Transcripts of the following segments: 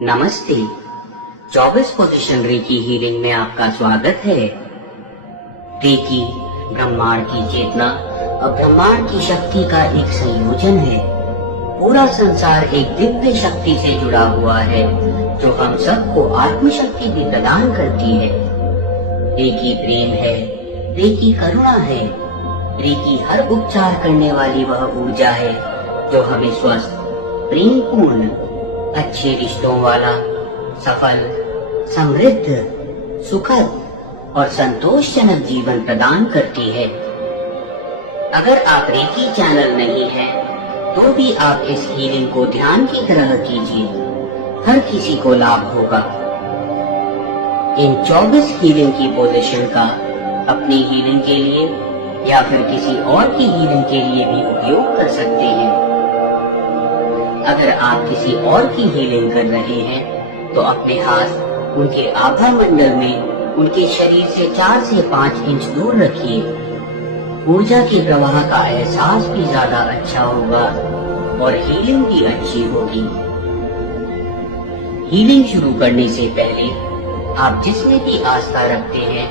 नमस्ते। 24 position recce healing में आपका स्वागत है। रेकी ब्रह्मांड की चेतना और ब्रह्मांड की शक्ति का एक संयोजन है। पूरा संसार एक दिव्य शक्ति से जुड़ा हुआ है जो हम सबको आत्मशक्ति भी प्रदान करती है। रेकी प्रेम है, रेकी करुणा है, रेकी हर उपचार करने वाली वह ऊर्जा है जो हमें स्वस्थ, प्रेमपूर्ण, अच्छे रिश्तों वाला, सफल, समृद्ध, सुखद और संतोषजनक जीवन प्रदान करती है। अगर आप रेकी चैनल नहीं हैं, तो भी आप इस हीलिंग को ध्यान की तरह कीजिए। हर किसी को लाभ होगा। इन 24 हीलिंग की पोजीशन का अपनी हीलिंग के लिए या फिर किसी और की हीलिंग के लिए भी उपयोग कर सकते हैं। अगर आप किसी और की हीलिंग कर रहे हैं तो अपने हाथ उनके आभा मंडल में उनके शरीर से 4 से 5 इंच दूर रखिए। ऊर्जा के प्रवाह का एहसास भी ज्यादा अच्छा होगा और हीलिंग भी अच्छी होगी। हीलिंग शुरू करने से पहले आप जिसमें भी आस्था रखते हैं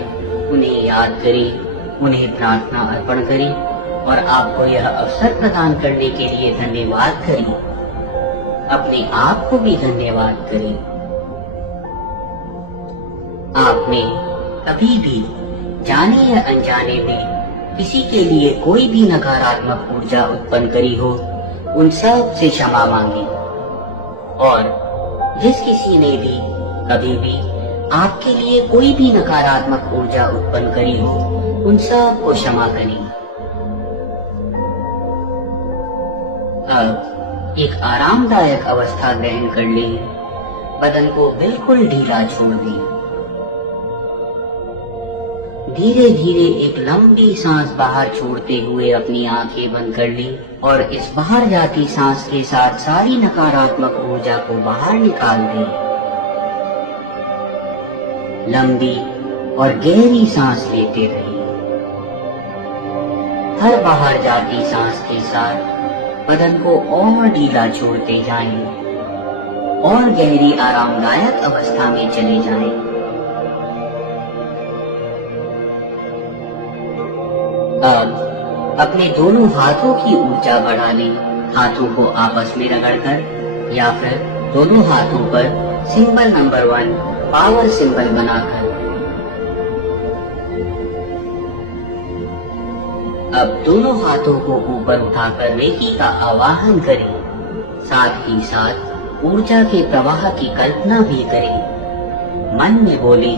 उन्हें याद करें, उन्हें प्रार्थना अर्पण करें और आपको यह अवसर प्रदान करने के लिए धन्यवाद करें। अपने आप को भी धन्यवाद करें। आपने कभी भी जाने या अनजाने में किसी के लिए कोई भी नकारात्मक ऊर्जा उत्पन्न करी हो, उन सब से क्षमा मांगे। और जिस किसी ने भी कभी भी आपके लिए कोई भी नकारात्मक ऊर्जा उत्पन्न करी हो, उन सब को क्षमा करें। अब एक आरामदायक अवस्था ग्रहण कर लें। बदन को बिल्कुल ढीला छोड़ दें। धीरे धीरे एक लंबी सांस बाहर छोड़ते हुए अपनी आंखें बंद कर लें और इस बाहर जाती सांस के साथ सारी नकारात्मक ऊर्जा को बाहर निकाल दें। लंबी और गहरी सांस लेते रहें। हर बाहर जाती सांस के साथ बदन को और ढीला छोड़ते जाएं और गहरी आरामदायक अवस्था में चले जाएं। अब अपने दोनों हाथों की ऊर्जा बढ़ा लें। हाथों को आपस में रगड़कर या फिर दोनों हाथों पर सिंबल नंबर 1 पावर सिंबल बनाकर। अब दोनों हाथों को ऊपर उठाकर रेकी का आवाहन करें। साथ ही साथ ऊर्जा के प्रवाह की कल्पना भी करें। मन में बोले,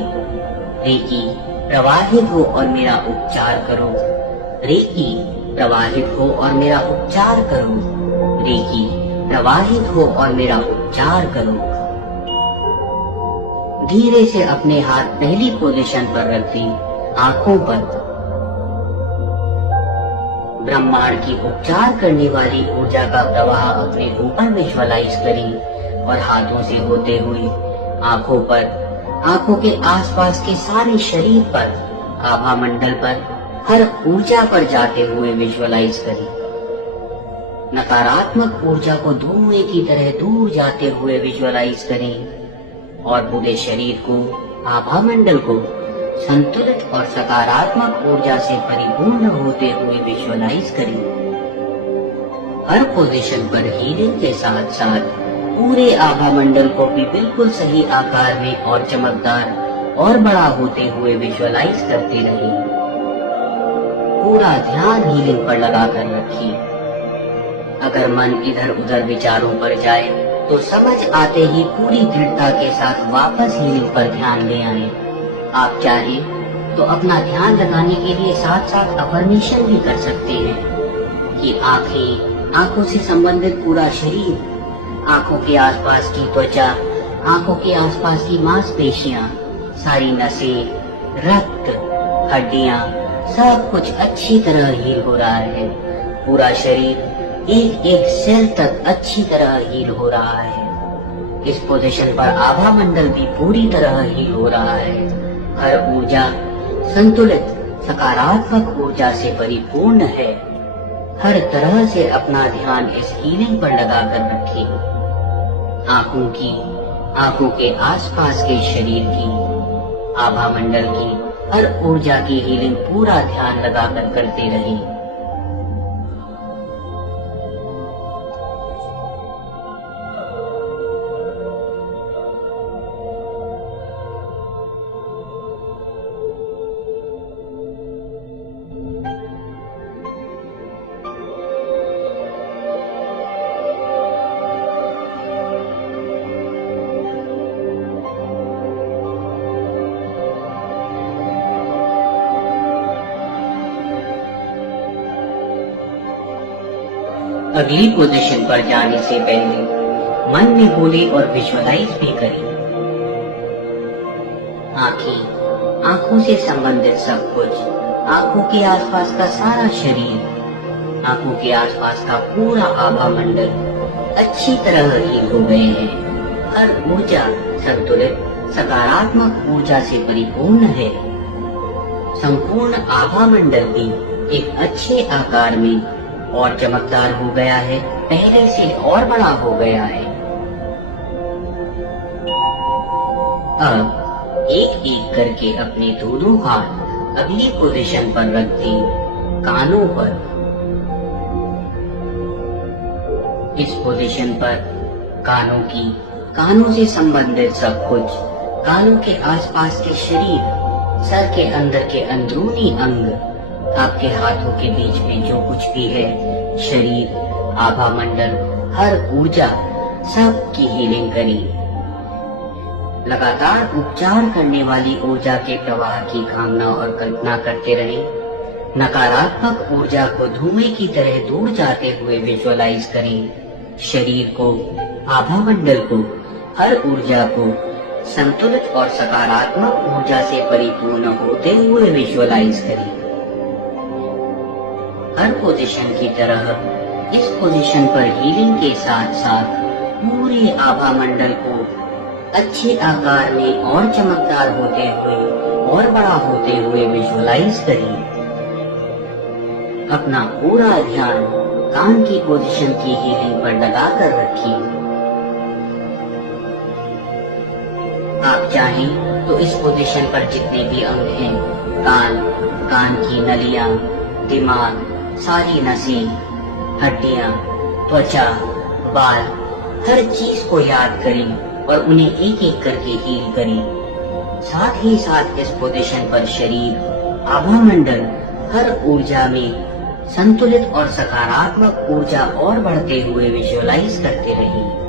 रेकी प्रवाहित हो और मेरा उपचार करो। रेकी प्रवाहित हो और मेरा उपचार करो। रेकी प्रवाहित हो और मेरा उपचार करो। धीरे से अपने हाथ पहली पोजीशन पर रख दें, आंखों पर। ब्रह्मांड की उपचार करने वाली ऊर्जा का प्रवाह अपने ऊपर विजुअलाइज करें और हाथों से होते हुए आंखों पर, आंखों के आसपास के सारे शरीर पर, आभा मंडल पर, हर ऊर्जा पर जाते हुए विजुअलाइज करें। नकारात्मक ऊर्जा को धुएं की तरह दूर जाते हुए विजुअलाइज करें और पूरे शरीर को, आभा मंडल को संतुलित और सकारात्मक ऊर्जा से परिपूर्ण होते हुए विजुअलाइज करें। हर पोजीशन पर हीलिंग के साथ साथ पूरे आभा मंडल को भी बिल्कुल सही आकार में और चमकदार और बड़ा होते हुए विजुअलाइज करते रहें। पूरा ध्यान हीलिंग पर लगाकर रखिए। अगर मन इधर उधर विचारों पर जाए तो समझ आते ही पूरी दृढ़ता के साथ वापस हीलिंग पर ध्यान ले आए। आप चाहें तो अपना ध्यान लगाने के लिए साथ साथ अफर्मेशन भी कर सकते हैं कि आंखें, आंखों से संबंधित पूरा शरीर, आंखों के आसपास की त्वचा, आंखों के आसपास की मांसपेशियां, सारी नसें, रक्त, हड्डियां, सब कुछ अच्छी तरह हील हो रहा है। पूरा शरीर एक एक सेल तक अच्छी तरह हील हो रहा है। इस पोजीशन पर आभा मंडल भी पूरी तरह हील हो रहा है। हर ऊर्जा संतुलित सकारात्मक ऊर्जा से परिपूर्ण है। हर तरह से अपना ध्यान इस हीलिंग पर लगाकर रखें। आंखों की, आंखों के आसपास के शरीर की, आभा मंडल की हर ऊर्जा की हीलिंग पूरा ध्यान लगाकर करते रहें। अगली पोजीशन पर जाने से पहले मन में बोले और विजुअलाइज भी करें। आंखें, आंखों से संबंधित सब कुछ, आंखों के आसपास का सारा शरीर, आंखों के आसपास का पूरा आभा मंडल अच्छी तरह हील हो गए हैं। हर ऊर्जा संतुलित सकारात्मक ऊर्जा से परिपूर्ण है। संपूर्ण आभा मंडल भी एक अच्छे आकार में और चमकदार हो गया है, पहले से और बड़ा हो गया है। अब एक एक करके अपने दोनों हाथ अगली पोजीशन पर रख दें, कानों पर। इस पोजीशन पर कानों से संबंधित सब कुछ, कानों के आसपास के शरीर, सर के अंदर के अंदरूनी अंग, आपके हाथों के बीच में जो कुछ भी है, शरीर, आभा मंडल, हर ऊर्जा, सब की हीलिंग करें। लगातार उपचार करने वाली ऊर्जा के प्रवाह की कामना और कल्पना करते रहें। नकारात्मक ऊर्जा को धुएं की तरह दूर जाते हुए विजुअलाइज करें। शरीर को, आभा मंडल को, हर ऊर्जा को संतुलित और सकारात्मक ऊर्जा से परिपूर्ण होते हुए विजुअलाइज करें। हर पोजीशन की तरह इस पोजीशन पर हीलिंग के साथ साथ पूरे आभा मंडल को अच्छे आकार में और चमकदार होते हुए और बड़ा होते हुए विजुअलाइज करिए। अपना पूरा ध्यान कान की पोजीशन की हीलिंग पर लगाकर रखिए। आप चाहें तो इस पोजीशन पर जितने भी अंग हैं, कान की नलियां, दिमाग, सारी नसें, हड्डियां, त्वचा, बाल, हर चीज को याद करें और उन्हें एक एक करके हील करें। साथ ही साथ इस पोजीशन पर शरीर, आभा मंडल, हर ऊर्जा में संतुलित और सकारात्मक ऊर्जा और बढ़ते हुए विजुअलाइज करते रहिए।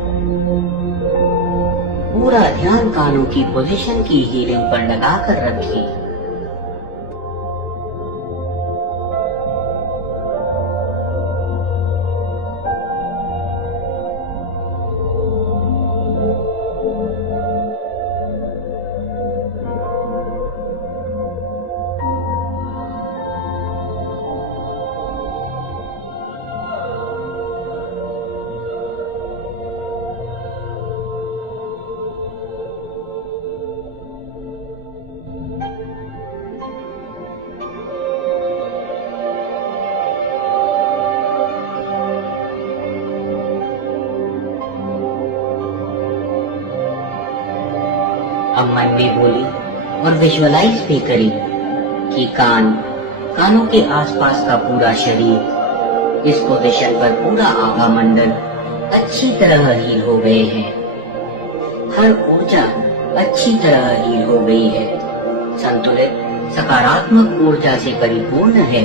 पूरा ध्यान कानों की पोजीशन की हीलिंग पर लगाकर रखिए। अब मन में बोली और विजुअलाइज भी करी कि कानों के आसपास का पूरा शरीर, इस पोजीशन पर पूरा आभा मंडल अच्छी तरह हील हो गए हैं। हर ऊर्जा अच्छी तरह हील हो गई है, संतुलित सकारात्मक ऊर्जा से परिपूर्ण है।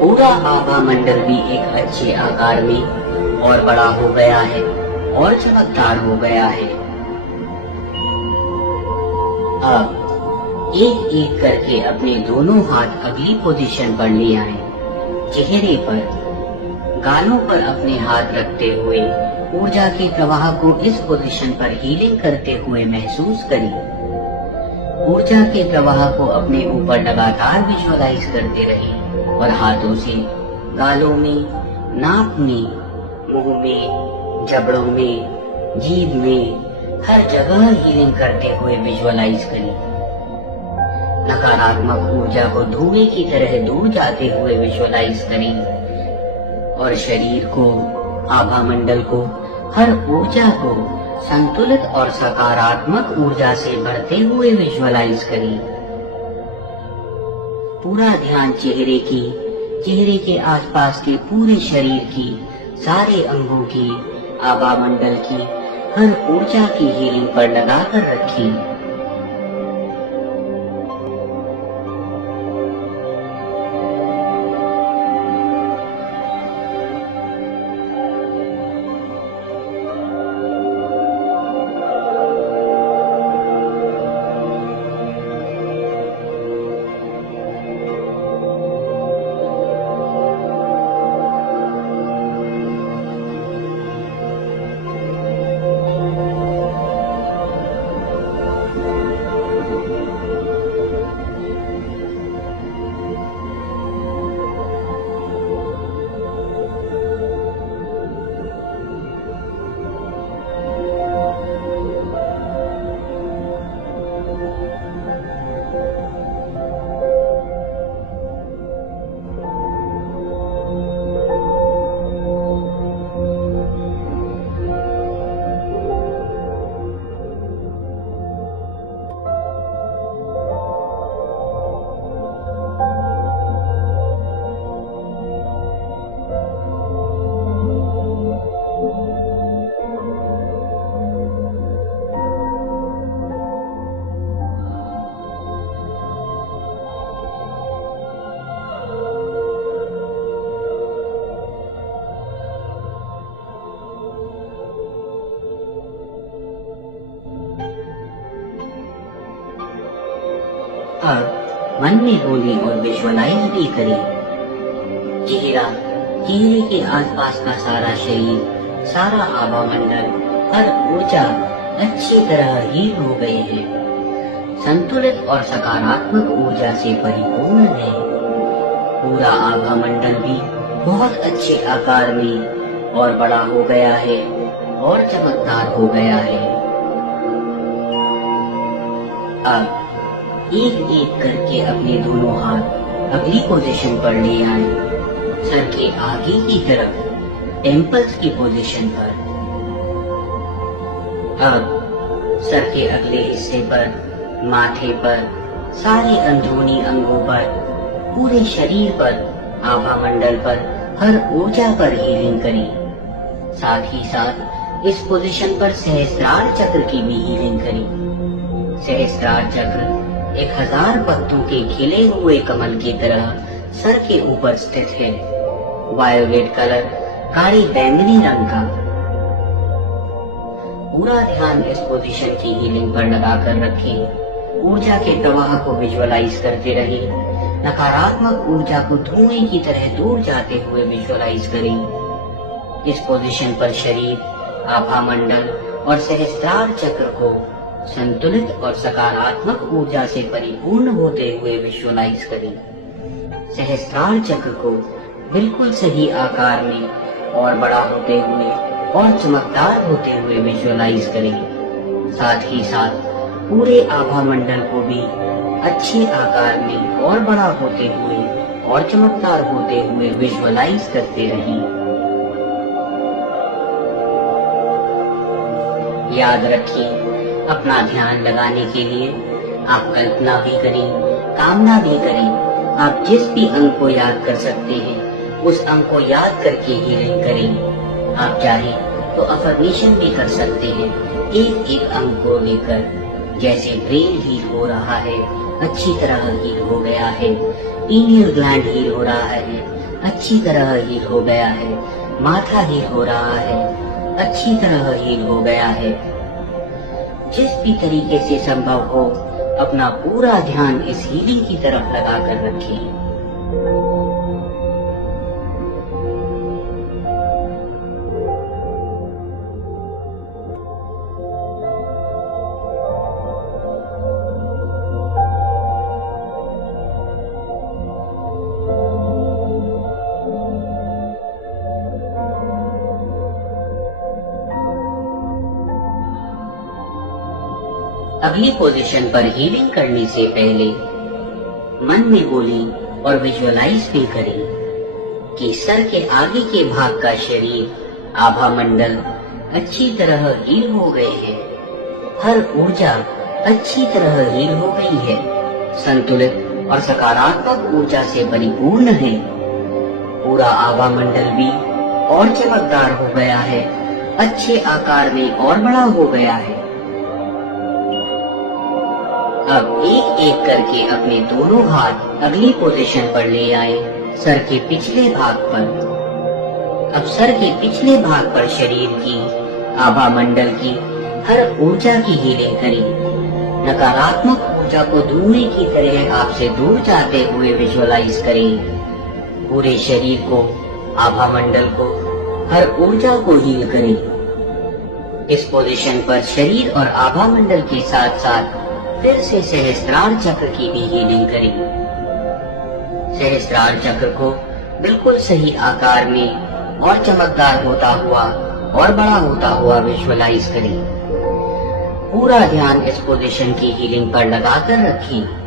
पूरा आभा मंडल भी एक अच्छे आकार में और बड़ा हो गया है और चमकदार हो गया है। अब एक एक करके अपने दोनों हाथ अगली पोजीशन पर ले आए। चेहरे पर, गालों पर अपने हाथ रखते हुए ऊर्जा के प्रवाह को इस पोजीशन पर हीलिंग करते हुए महसूस करिए। ऊर्जा के प्रवाह को अपने ऊपर लगातार विजुअलाइज करते रहें और हाथों से गालों में, नाक में, मुंह में, जबड़ों में, जीभ में, हर जगह हीलिंग करते हुए विजुअलाइज करें। नकारात्मक ऊर्जा को धुएं की तरह दूर जाते हुए विजुअलाइज करें और शरीर को, आभा मंडल को, हर ऊर्जा को संतुलित और सकारात्मक ऊर्जा से भरते हुए विजुअलाइज करें। पूरा ध्यान चेहरे के आसपास के पूरे शरीर की, सारे अंगों की, आभा मंडल की हर ऊर्जा की हीलिंग पर लगाकर रखें। अब मन में बोलें और विजुअलाइज भी करें। चेहरे के आसपास का सारा शरीर, सारा आभा मंडल, हर ऊर्जा अच्छी तरह हील हो गए हैं, संतुलित और सकारात्मक ऊर्जा से परिपूर्ण है। पूरा आभा मंडल भी बहुत अच्छे आकार में और बड़ा हो गया है और चमकदार हो गया है। अब एक एक करके अपने दोनों हाथ अगली पोजीशन पर ले आए। सर के आगे की तरफ टेम्पल्स की पोजीशन पर। अब सर के अगले हिस्से पर, माथे पर, सारे अंदरूनी अंगों पर, पूरे शरीर पर, आभा मंडल पर, हर ऊर्जा पर हीलिंग करें। साथ ही साथ इस पोजीशन पर सहस्त्रार चक्र की भी हीलिंग करें। सहस्त्रार चक्र 1000 पत्तों के खिले हुए कमल की तरह सर के ऊपर स्थित है। वायोलेट कलर, कारी बैंगनी रंग का। पूरा ध्यान इस पोजीशन की हीलिंग पर लगाकर रखें। ऊर्जा के प्रवाह को विजुअलाइज करते रहें। नकारात्मक ऊर्जा को धुएं की तरह दूर जाते हुए विजुअलाइज करें। इस पोजीशन पर शरीर, आभा मंडल और सहस्त्रार चक्र को संतुलित और सकारात्मक ऊर्जा से परिपूर्ण होते हुए विजुअलाइज करें। सहस्त्रार चक्र को बिल्कुल सही आकार में और बड़ा होते हुए और चमकदार होते हुए विजुअलाइज करें। साथ ही साथ पूरे आभा मंडल को भी अच्छे आकार में और बड़ा होते हुए और चमकदार होते हुए विजुअलाइज करते रहें। याद रखिए, अपना ध्यान लगाने के लिए आप कल्पना भी करें, कामना भी करें। आप जिस भी अंग को याद कर सकते हैं, उस अंग को याद करके हीलिंग करें। आप चाहें तो अफर्मेशन भी कर सकते हैं, एक एक अंग को लेकर। जैसे ब्रेन हील हो रहा है, अच्छी तरह हील हो गया है। पीनियल ग्लैंड हील हो रहा है, अच्छी तरह हील हो गया है। माथा हील हो रहा है, अच्छी तरह हील हो गया है। जिस भी तरीके से संभव हो, अपना पूरा ध्यान इस हीलिंग की तरफ लगाकर रखें। अगली पोजीशन पर हीलिंग करने से पहले मन में बोलें और विजुअलाइज भी करें कि सर के आगे के भाग का शरीर, आभा मंडल अच्छी तरह हील हो गए हैं। हर ऊर्जा अच्छी तरह हील हो गई है, संतुलित और सकारात्मक ऊर्जा से परिपूर्ण है। पूरा आभा मंडल भी और चमकदार हो गया है, अच्छे आकार में और बड़ा हो गया है। अब एक एक करके अपने दोनों हाथ अगली पोजीशन पर ले आए, सर के पिछले भाग पर। अब सर के पिछले भाग पर शरीर की, आभा मंडल की हर ऊर्जा की हीलिंग करें। नकारात्मक ऊर्जा को धुएं की तरह आपसे दूर जाते हुए विजुअलाइज करें। पूरे शरीर को, आभा मंडल को, हर ऊर्जा को हील करें। इस पोजीशन पर शरीर और आभा मंडल के साथ साथ फिर से सहस्त्रार चक्र की भी हीलिंग करें। सहस्त्रार चक्र को बिल्कुल सही आकार में और चमकदार होता हुआ और बड़ा होता हुआ विजुअलाइज करें। पूरा ध्यान इस पोजीशन की हीलिंग पर लगाकर रखें।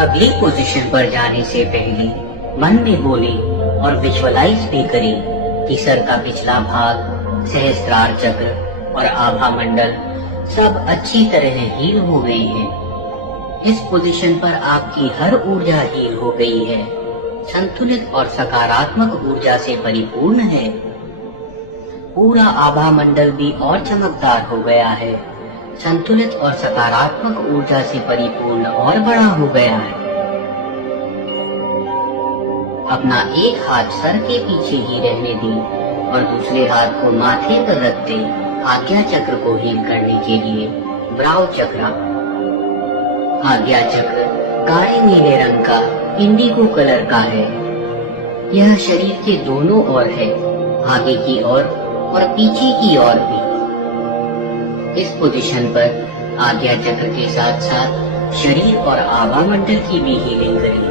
अगली पोजीशन पर जाने से पहले मन में बोले और विजुअलाइज भी करें कि सर का पिछला भाग, सहस्त्रार चक्र और आभा मंडल सब अच्छी तरह हील हो गए हैं। इस पोजीशन पर आपकी हर ऊर्जा हील हो गई है, संतुलित और सकारात्मक ऊर्जा से परिपूर्ण है। पूरा आभा मंडल भी और चमकदार हो गया है, संतुलित और सकारात्मक ऊर्जा से परिपूर्ण और बड़ा हो गया है। अपना एक हाथ सर के पीछे ही रहने दें और दूसरे हाथ को माथे पर रख दें आज्ञा चक्र को हील करने के लिए। ब्राउ चक्र। आज्ञा चक्र काले नीले रंग का इंडिगो कलर का है। यह शरीर के दोनों ओर है, आगे की ओर और पीछे की ओर भी। इस पोजीशन पर आज्ञा चक्र के साथ साथ शरीर और आभा मंडल की भी हीलिंग करें।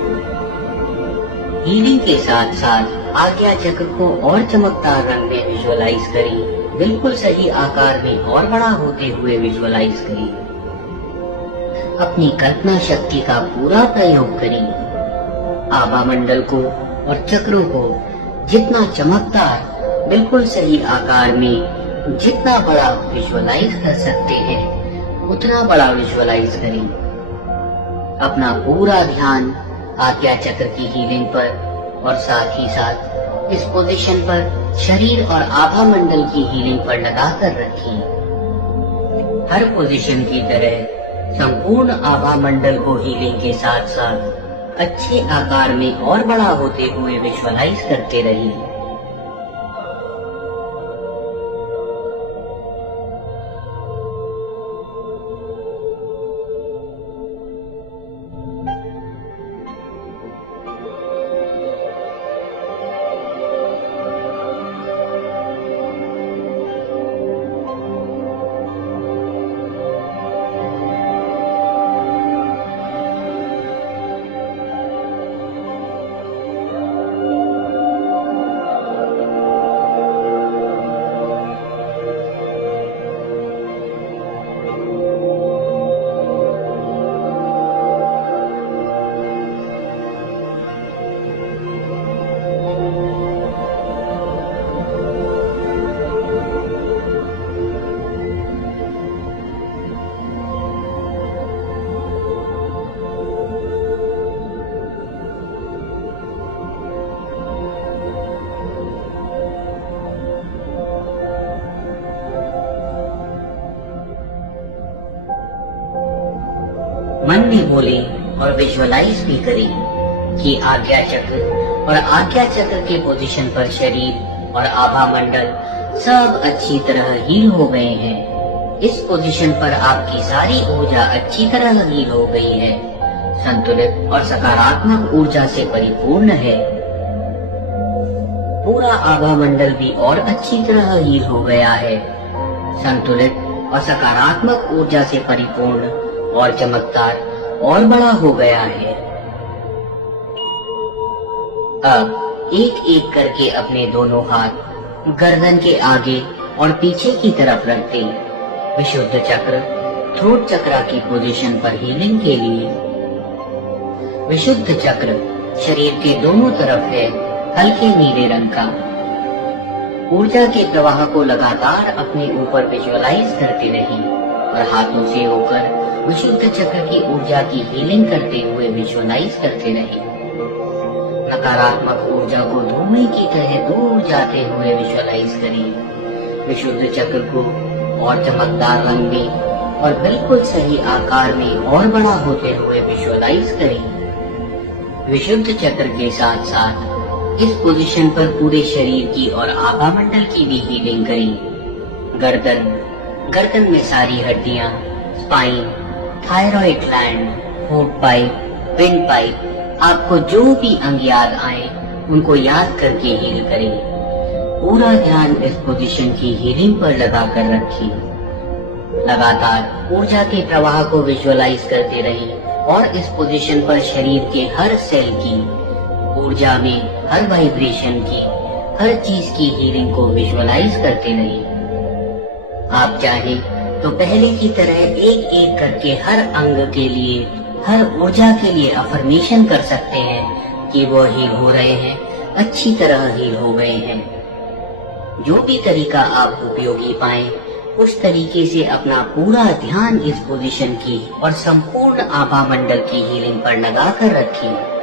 हीलिंग के साथ साथ आज्ञा चक्र को और चमकदार रंग में विजुअलाइज करें, बिल्कुल सही आकार में और बड़ा होते हुए विजुअलाइज करें। अपनी कल्पना शक्ति का पूरा प्रयोग करें। आभा मंडल को और चक्रों को जितना चमकदार, बिल्कुल सही आकार में जितना बड़ा विजुअलाइज कर सकते हैं उतना बड़ा विजुअलाइज करें। अपना पूरा ध्यान आज्ञा चक्र की हीलिंग पर और साथ ही साथ इस पोजीशन पर शरीर और आभा मंडल की हीलिंग पर लगाकर रखें। हर पोजीशन की तरह संपूर्ण आभा मंडल को हीलिंग के साथ साथ अच्छे आकार में और बड़ा होते हुए विजुअलाइज करते रहिए। भी बोले और विजुअलाइज भी करें कि आज्ञा चक्र और आज्ञा चक्र के पोजीशन पर शरीर और आभा मंडल सब अच्छी तरह हील हो गए हैं। इस पोजीशन पर आपकी सारी ऊर्जा अच्छी तरह हील हो गई है, संतुलित और सकारात्मक ऊर्जा से परिपूर्ण है। पूरा आभा मंडल भी और अच्छी तरह हील हो गया है, संतुलित और सकारात्मक ऊर्जा से परिपूर्ण और चमकदार और बड़ा हो गया है। अब एक एक करके अपने दोनों हाथ गर्दन के आगे और पीछे की तरफ रख दें। विशुद्ध चक्र थ्रोट चक्र की पोजीशन पर हीलिंग के लिए। विशुद्ध चक्र शरीर के दोनों तरफ है, हल्के नीले रंग का। ऊर्जा के प्रवाह को लगातार अपने ऊपर विजुअलाइज करते रहें और हाथों से होकर विशुद्ध चक्र की ऊर्जा की हीलिंग करते हुए विजुअलाइज करते रहें। नकारात्मक ऊर्जा को धुएं की तरह दूर जाते हुए विजुअलाइज करें। विशुद्ध चक्र को और चमकदार रंग में और बिल्कुल सही आकार में और बड़ा होते हुए विजुअलाइज करें। विशुद्ध चक्र के साथ साथ इस पोजीशन पर पूरे शरीर की और आभा मंडल की भी हीलिंग करें। गर्दन में सारी हड्डियां, spine, thyroid gland, food pipe, wind pipe, आपको जो भी अंग याद आए उनको याद करके हील करें। पूरा ध्यान इस पोजीशन की हीलिंग पर लगाकर रखिए। लगातार ऊर्जा के प्रवाह को विजुअलाइज करते रहें और इस पोजीशन पर शरीर के हर सेल की ऊर्जा में, हर वाइब्रेशन की, हर चीज की हीलिंग को विजुअलाइज करते रहें। आप चाहें तो पहले की तरह एक एक करके हर अंग के लिए, हर ऊर्जा के लिए अफर्मेशन कर सकते हैं कि वो हील हो रहे हैं, अच्छी तरह हील हो गए हैं। जो भी तरीका आप उपयोगी पाएं, उस तरीके से अपना पूरा ध्यान इस पोजीशन की और संपूर्ण आभा मंडल की हीलिंग पर लगाकर रखिए।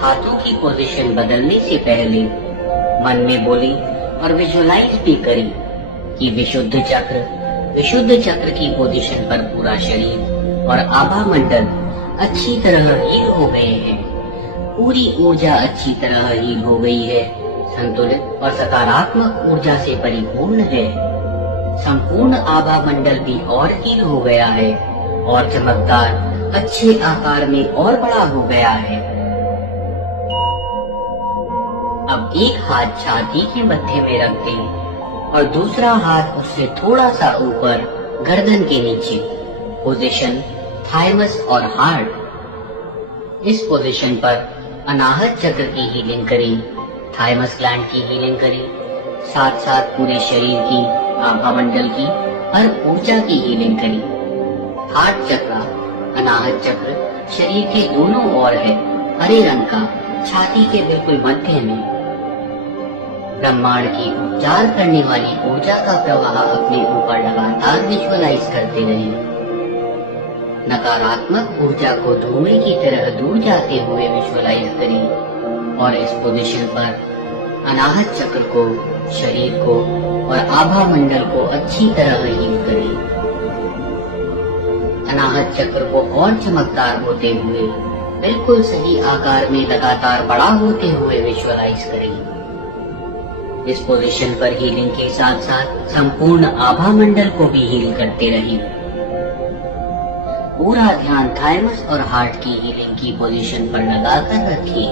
हाथों की पोजीशन बदलने से पहले मन में बोली और विजुअलाइज भी करें कि विशुद्ध चक्र की पोजीशन पर पूरा शरीर और आभा मंडल अच्छी तरह हील हो गए हैं। पूरी ऊर्जा अच्छी तरह हील हो गई है, संतुलित और सकारात्मक ऊर्जा से परिपूर्ण है। संपूर्ण आभा मंडल भी और हील हो गया है और चमकदार अच्छे आकार में और बड़ा हो गया है। अब एक हाथ छाती के मध्य में रख दें और दूसरा हाथ उससे थोड़ा सा ऊपर गर्दन के नीचे। पोजीशन थाइमस और हार्ट। इस पोजीशन पर अनाहत चक्र की हीलिंग करें, थाइमस ग्लैंड की हीलिंग करें, साथ साथ पूरे शरीर की, आभा मंडल की हर ऊर्जा की हीलिंग करें। हार्ट चक्र, अनाहत चक्र शरीर के दोनों ओर है, हरे रंग का, छाती के बिल्कुल मध्य में। ब्रह्मांड की उपचार करने वाली ऊर्जा का प्रवाह अपने ऊपर लगातार विजुअलाइज करते रहें। नकारात्मक ऊर्जा को धुएं की तरह दूर जाते हुए विजुअलाइज करें और इस पोजीशन पर अनाहत चक्र को, शरीर को और आभा मंडल को अच्छी तरह हील करें। अनाहत चक्र को और चमकदार होते हुए, बिल्कुल सही आकार में लगातार बड़ा होते हुए विजुअलाइज करें। इस पोजीशन पर हीलिंग के साथ साथ संपूर्ण आभा मंडल को भी हील करते रहें। पूरा ध्यान थाइमस और हार्ट की हीलिंग की पोजीशन पर लगाकर रखिए।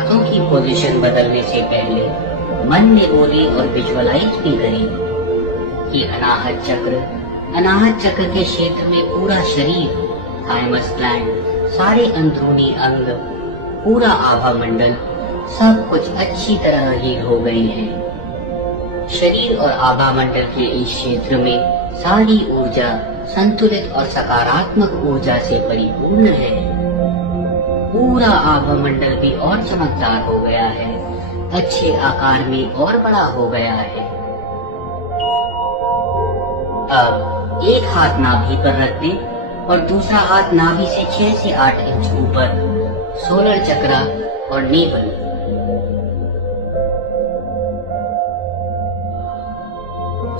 हाथों की पोजीशन बदलने से पहले मन में बोली और विजुअलाइज भी करें कि अनाहत चक्र के क्षेत्र में पूरा शरीर, थाइमस ग्लैंड, सारे अंदरूनी अंग, पूरा आभा मंडल, सब कुछ अच्छी तरह हील हो गए हैं। शरीर और आभा मंडल के इस क्षेत्र में सारी ऊर्जा संतुलित और सकारात्मक ऊर्जा से परिपूर्ण है। पूरा आभा मंडल भी और चमकदार हो गया है, अच्छे आकार में और बड़ा हो गया है। अब एक हाथ नाभि पर रख दें और दूसरा हाथ नाभि से 6 से 8 इंच ऊपर सोलर चक्र और नेवल।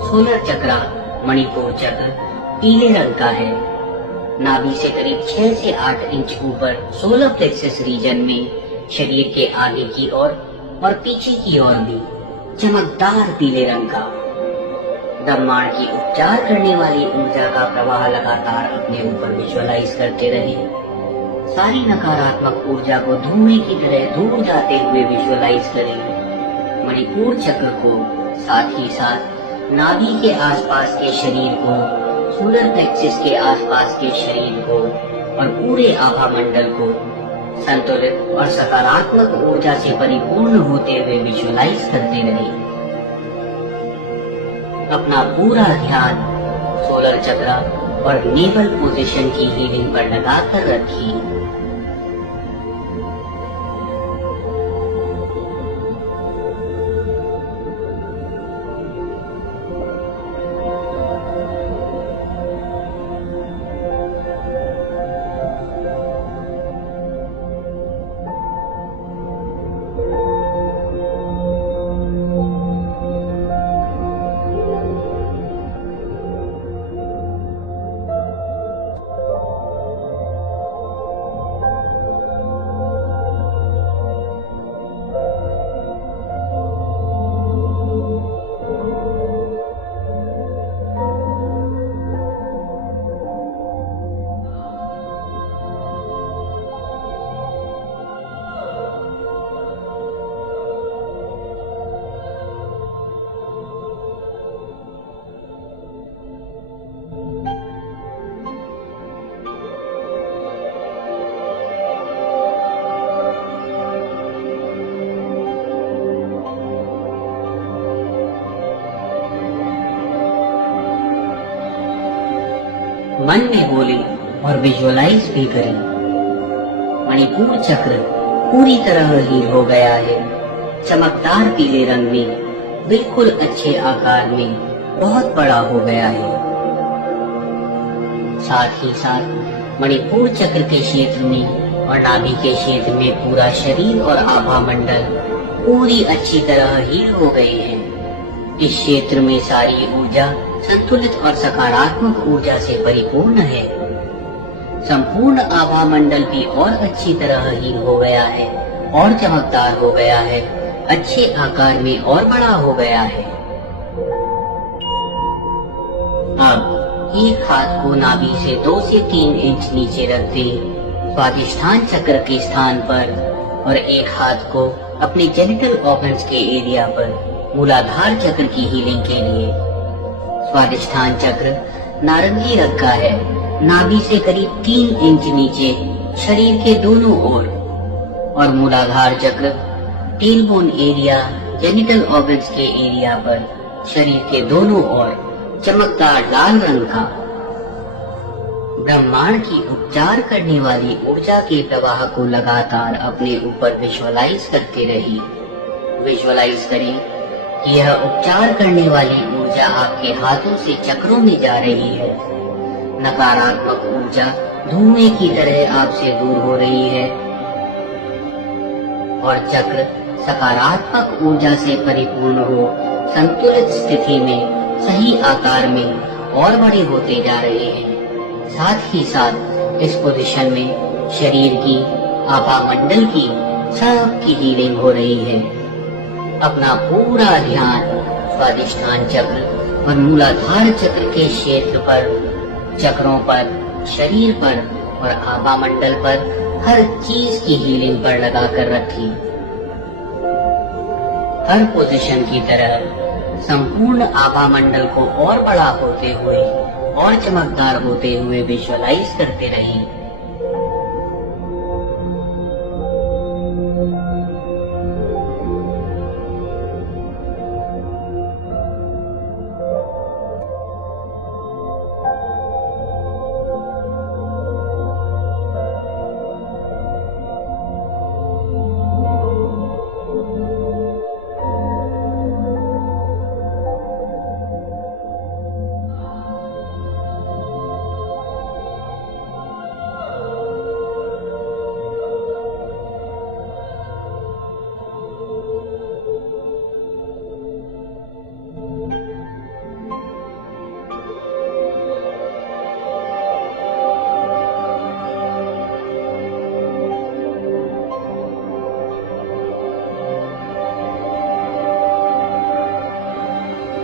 सोलर चक्र, मणिपुर चक्र, पीले रंग का है। नाभि से करीब 6 से 8 इंच ऊपर सोलर प्लेक्सस रीजन में शरीर के आगे की ओर और पीछे की ओर भी चमकदार पीले रंग का। ब्रह्मांड की उपचार करने वाली ऊर्जा का प्रवाह लगातार अपने ऊपर विजुअलाइज करते रहे। सारी नकारात्मक ऊर्जा को धुएं की तरह दूर जाते हुए विजुअलाइज करें। मणिपुर चक्र को, साथ ही साथ नाभि के आसपास के शरीर को, सोलर प्लेक्सस के आसपास के शरीर को और पूरे आभा मंडल को संतुलित और सकारात्मक ऊर्जा से परिपूर्ण होते हुए विजुअलाइज करते रहे। अपना पूरा ध्यान सोलर चक्र और नेवल पोजीशन की हीलिंग पर लगाकर रखिए। मन में बोले और विजुअलाइज भी करें। मणिपुर चक्र पूरी तरह हील हो गया है, चमकदार पीले रंग में, बिल्कुल अच्छे आकार में, बहुत बड़ा हो गया है। साथ ही साथ मणिपुर चक्र के क्षेत्र में और नाभि के क्षेत्र में पूरा शरीर और आभा मंडल पूरी अच्छी तरह हील हो गए हैं। इस क्षेत्र में सारी ऊर्जा संतुलित और सकारात्मक ऊर्जा से परिपूर्ण है। संपूर्ण आभा मंडल भी और अच्छी तरह हील हो गया है और चमकदार हो गया है, अच्छे आकार में और बड़ा हो गया है। अब एक हाथ को नाभि से 2 से 3 इंच नीचे रख दें स्वादिष्ठान चक्र के स्थान पर और एक हाथ को अपने जेनिटल ऑर्गन्स के एरिया पर मूलाधार चक्र की हीलिंग के लिए। स्वादिष्ठान चक्र नारंगी रंग का है, नाभि से करीब 3 इंच नीचे शरीर के दोनों ओर, और मूलाधार चक्र टेलबोन एरिया, जेनिटल ऑर्गन्स के एरिया पर शरीर के दोनों ओर चमकदार लाल रंग का। ब्रह्मांड की उपचार करने वाली ऊर्जा के प्रवाह को लगातार अपने ऊपर विजुअलाइज करते रहिए। विजुअलाइज करें कि यह उपचार करने वाली ऊर्जा आपके हाथों से चक्रों में जा रही है। नकारात्मक ऊर्जा धुएं की तरह आपसे दूर हो रही है और चक्र सकारात्मक ऊर्जा से परिपूर्ण हो संतुलित स्थिति में, सही आकार में और बड़े होते जा रहे हैं। साथ ही साथ इस पोजीशन में शरीर की, आभा मंडल की, सबकी हीलिंग हो रही है। अपना पूरा ध्यान स्वादिष्ठान चक्र और मूलाधार चक्र के क्षेत्र पर, चक्रों पर, शरीर पर और आभा मंडल पर हर चीज की हीलिंग पर लगाकर रखिए। हर पोजीशन की तरह संपूर्ण आभा मंडल को और बड़ा होते हुए और चमकदार होते हुए विजुअलाइज करते रहें।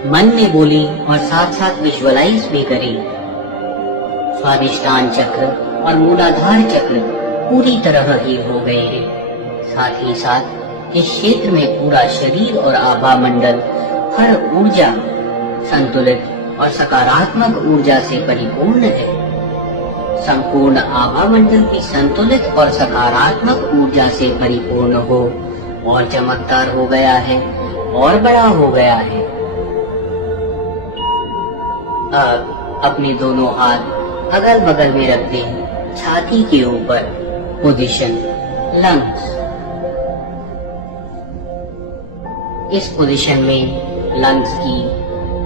मन में बोली और साथ साथ विजुअलाइज भी करी। स्वादिष्टान चक्र और मूलाधार चक्र पूरी तरह ही हो गए हैं। साथ ही साथ इस क्षेत्र में पूरा शरीर और आभा मंडल हर ऊर्जा संतुलित और सकारात्मक ऊर्जा से परिपूर्ण है। संपूर्ण आभा मंडल की संतुलित और सकारात्मक ऊर्जा से परिपूर्ण हो और चमकदार हो गया है और बड़ा हो गया है। अब अपने दोनों हाथ अगल बगल में रख दें, छाती के ऊपर। Position lungs. इस पोजीशन में लंग्स की,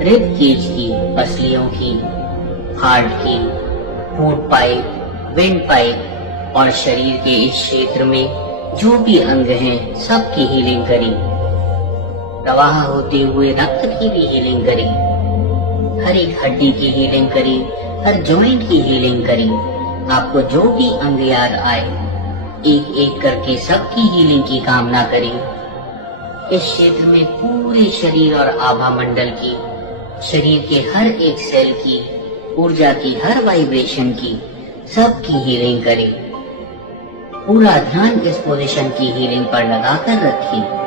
रिब केज की, पसलियों की, हार्ट की, फूड पाइप, विंड पाइप और शरीर के इस क्षेत्र में जो भी अंग हैं सबकी हीलिंग करी। प्रवाह होते हुए रक्त की भी हीलिंग करी। हर एक हड्डी की हीलिंग करी, हर जॉइंट की हीलिंग करी। आपको जो भी अंग याद आए एक एक करके सबकी हीलिंग की कामना करी। इस क्षेत्र में पूरे शरीर और आभा मंडल की, शरीर के हर एक सेल की, ऊर्जा की हर वाइब्रेशन की, सबकी हीलिंग करी। पूरा ध्यान इस पोजीशन की हीलिंग पर लगाकर रखिए।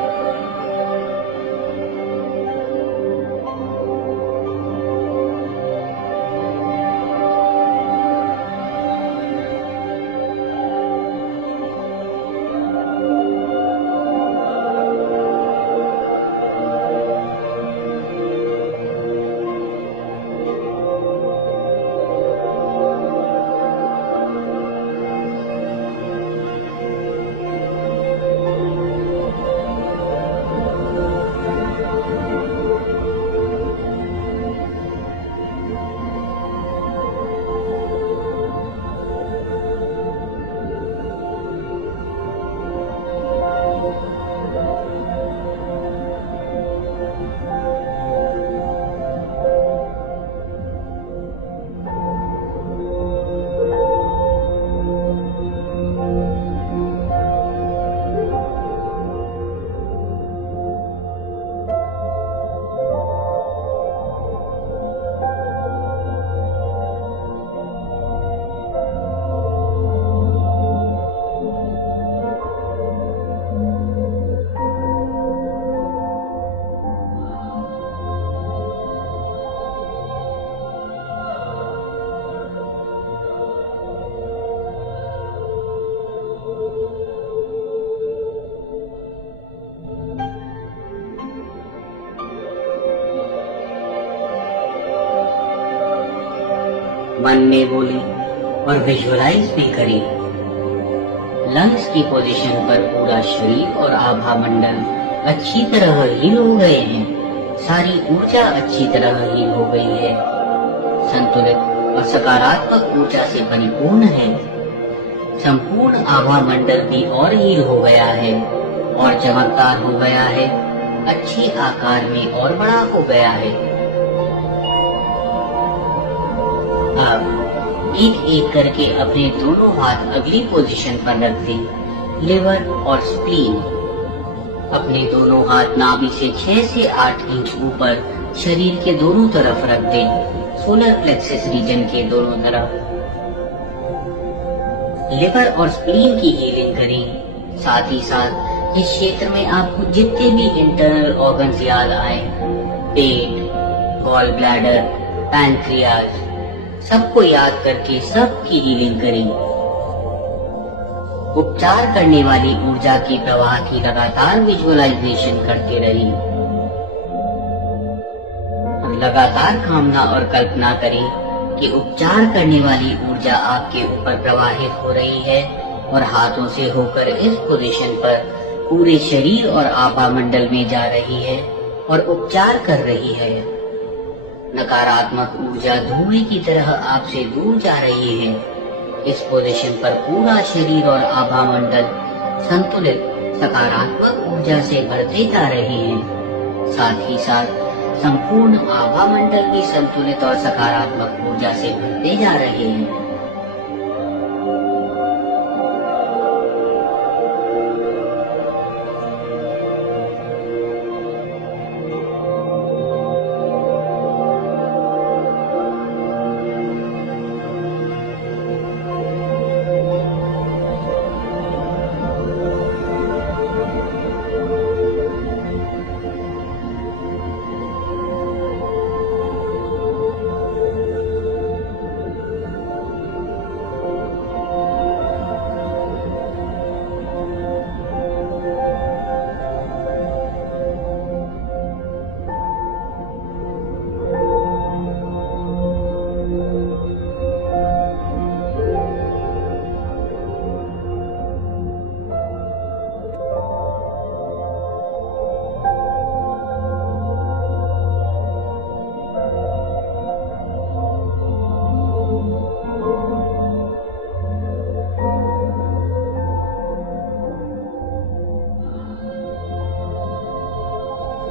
मन में बोली और विजुअलाइज भी करी। लंग्स की पोजीशन पर पूरा शरीर और आभा मंडल अच्छी तरह हील हो गए हैं। सारी ऊर्जा अच्छी तरह हील हो गई है। संतुलित और सकारात्मक ऊर्जा से परिपूर्ण है। संपूर्ण आभा मंडल भी और हील हो गया है और चमकदार हो गया है। अच्छे आकार में और बड़ा हो गया है। अब एक एक करके अपने दोनों हाथ अगली पोजीशन पर रख दें। लिवर और स्प्लीन। अपने दोनों हाथ नाभि से 6 से 8 इंच ऊपर शरीर के दोनों तरफ रख दें। सोलर प्लेक्सस रीजन के दोनों तरफ। लिवर और स्प्लीन की हीलिंग करें। साथ ही साथ इस क्षेत्र में आपको जितने भी इंटरनल ऑर्गन्स याद आए, पेट, गॉल ब्लैडर, पैंक्रियाज, सबको याद करके सबकी हीलिंग करें। उपचार करने वाली ऊर्जा के प्रवाह की लगातार विजुअलाइजेशन करते रहिए। लगातार कामना और कल्पना करें कि उपचार करने वाली ऊर्जा आपके ऊपर प्रवाहित हो रही है और हाथों से होकर इस पोजीशन पर पूरे शरीर और आभा मंडल में जा रही है और उपचार कर रही है। नकारात्मक ऊर्जा धुएं की तरह आपसे दूर जा रही है। इस पोजीशन पर पूरा शरीर और आभा मंडल संतुलित सकारात्मक ऊर्जा से भरते जा रहे हैं। साथ ही साथ संपूर्ण आभा मंडल भी संतुलित और सकारात्मक ऊर्जा से भरते जा रहे हैं।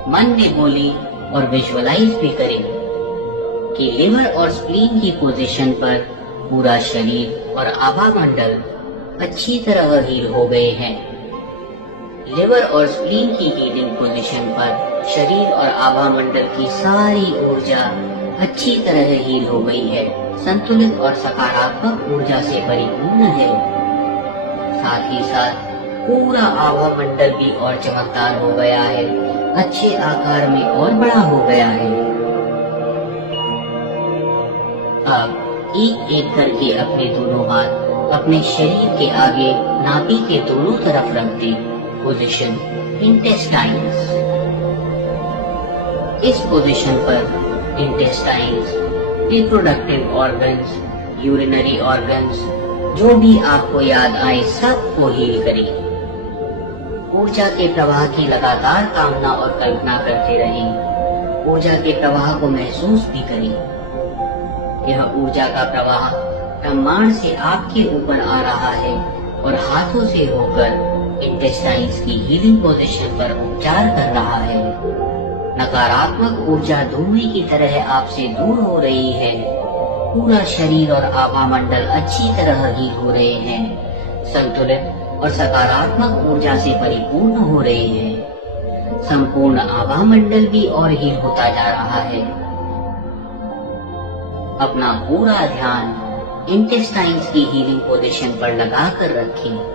मन में बोले और विजुअलाइज भी करें कि लिवर और स्प्लीन की पोजीशन पर पूरा शरीर और आभा मंडल अच्छी तरह हील हो गए हैं। लिवर और स्प्लीन की हीलिंग पोजीशन पर शरीर और आभा मंडल की सारी ऊर्जा अच्छी तरह हील हो गई है, संतुलित और सकारात्मक ऊर्जा से परिपूर्ण है। साथ ही साथ पूरा आभा मंडल भी और चमकदार हो गया है, अच्छे आकार में और बड़ा हो गया है। अब एक एक करके अपने दोनों हाथ अपने शरीर के आगे नाभि के दोनों तरफ रख दें। Position intestines. इस पोजीशन पर intestines, reproductive organs, urinary organs, जो भी आपको याद आए सबको हील करें। ऊर्जा के प्रवाह की लगातार कामना और कल्पना करते रहें। ऊर्जा के प्रवाह को महसूस भी करें। यह ऊर्जा का प्रवाह ब्रह्मांड से आपके ऊपर आ रहा है और हाथों से होकर इंटेस्टाइन्स की हीलिंग पोजीशन पर उपचार कर रहा है। नकारात्मक ऊर्जा धुएं की तरह आपसे दूर हो रही है। पूरा शरीर और आभा मंडल अच्छी तरह हील हो रहे हैं, संतुलित और सकारात्मक ऊर्जा से परिपूर्ण हो रहे हैं। संपूर्ण आभा मंडल भी और हील होता जा रहा है। अपना पूरा ध्यान इंटेस्टाइन्स की हीलिंग पोजीशन पर लगाकर रखें।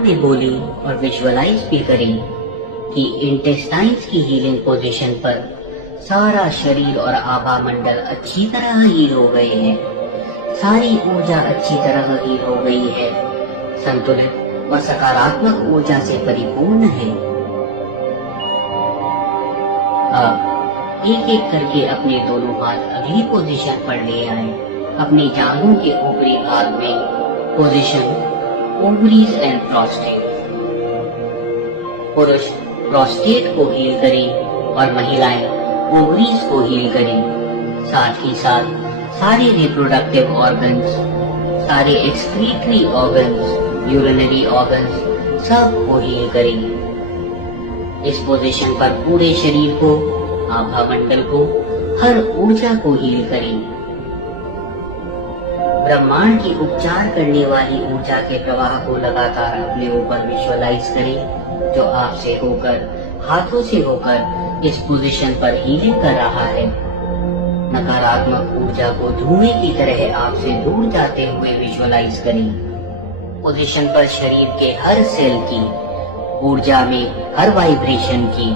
में बोली और विजुअलाइज भी करें कि इंटेस्टाइन्स की हीलिंग पोजीशन पर सारा शरीर और आभा मंडल अच्छी तरह हील हो गए हैं। सारी ऊर्जा अच्छी तरह हील हो गई है, संतुलित और सकारात्मक ऊर्जा से परिपूर्ण है। अब एक एक करके अपने दोनों हाथ अगली पोजीशन पर ले आए। अपनी जांघों के ऊपरी भाग में पोजीशन ओवरीज एंड प्रोस्टेट। पुरुष प्रोस्टेट को हील करें और महिलाएं ओवरीज को हील करें। साथ ही साथ सारे रिप्रोडक्टिव ऑर्गन्स, सारे एक्सक्रीटरी ऑर्गन्स, यूरिनरी ऑर्गन्स सब को हील करें। इस पोजीशन पर पूरे शरीर को, आभा मंडल को, हर ऊर्जा को हील करें। ब्रह्मांड की उपचार करने वाली ऊर्जा के प्रवाह को लगातार अपने ऊपर विजुअलाइज करें, जो आपसे होकर, हाथों से होकर इस पोजीशन पर हीलिंग कर रहा है। नकारात्मक ऊर्जा को धुएं की तरह आपसे दूर जाते हुए विजुअलाइज करें। पोजीशन पर शरीर के हर सेल की, ऊर्जा में हर वाइब्रेशन की,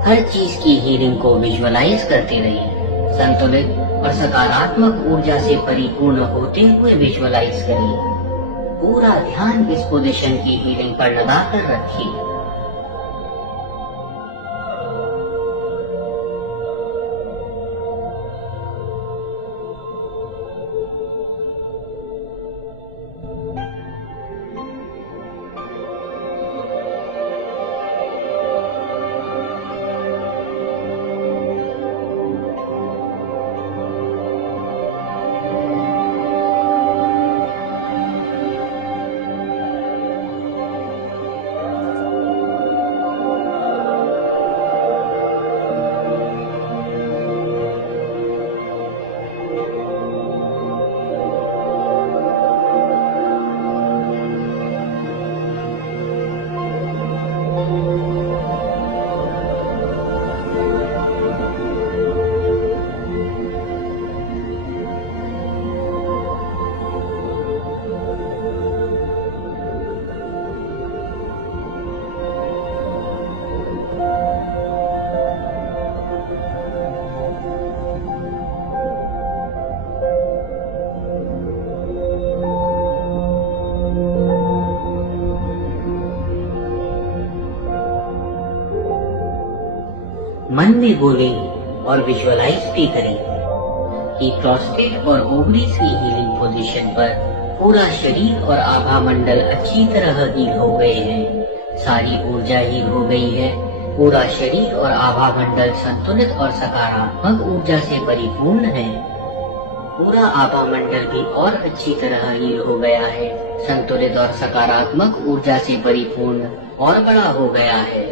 हर चीज की हीलिंग को विजुअलाइज करते रहिए। संतुलित और सकारात्मक ऊर्जा से परिपूर्ण होते हुए विजुअलाइज करिए। पूरा ध्यान इस पोजीशन की हीलिंग पर लगाकर रखिए। मन में बोले और विजुअलाइज भी करें कि प्रोस्टेट और ओवरीज की हीलिंग पोजीशन पर पूरा शरीर और आभा मंडल अच्छी तरह हील हो गए हैं। सारी ऊर्जा हील हो गई है। पूरा शरीर और आभा मंडल संतुलित और सकारात्मक ऊर्जा से परिपूर्ण है। पूरा आभा मंडल भी और अच्छी तरह हील हो गया है, संतुलित और सकारात्मक ऊर्जा से परिपूर्ण और बड़ा हो गया है।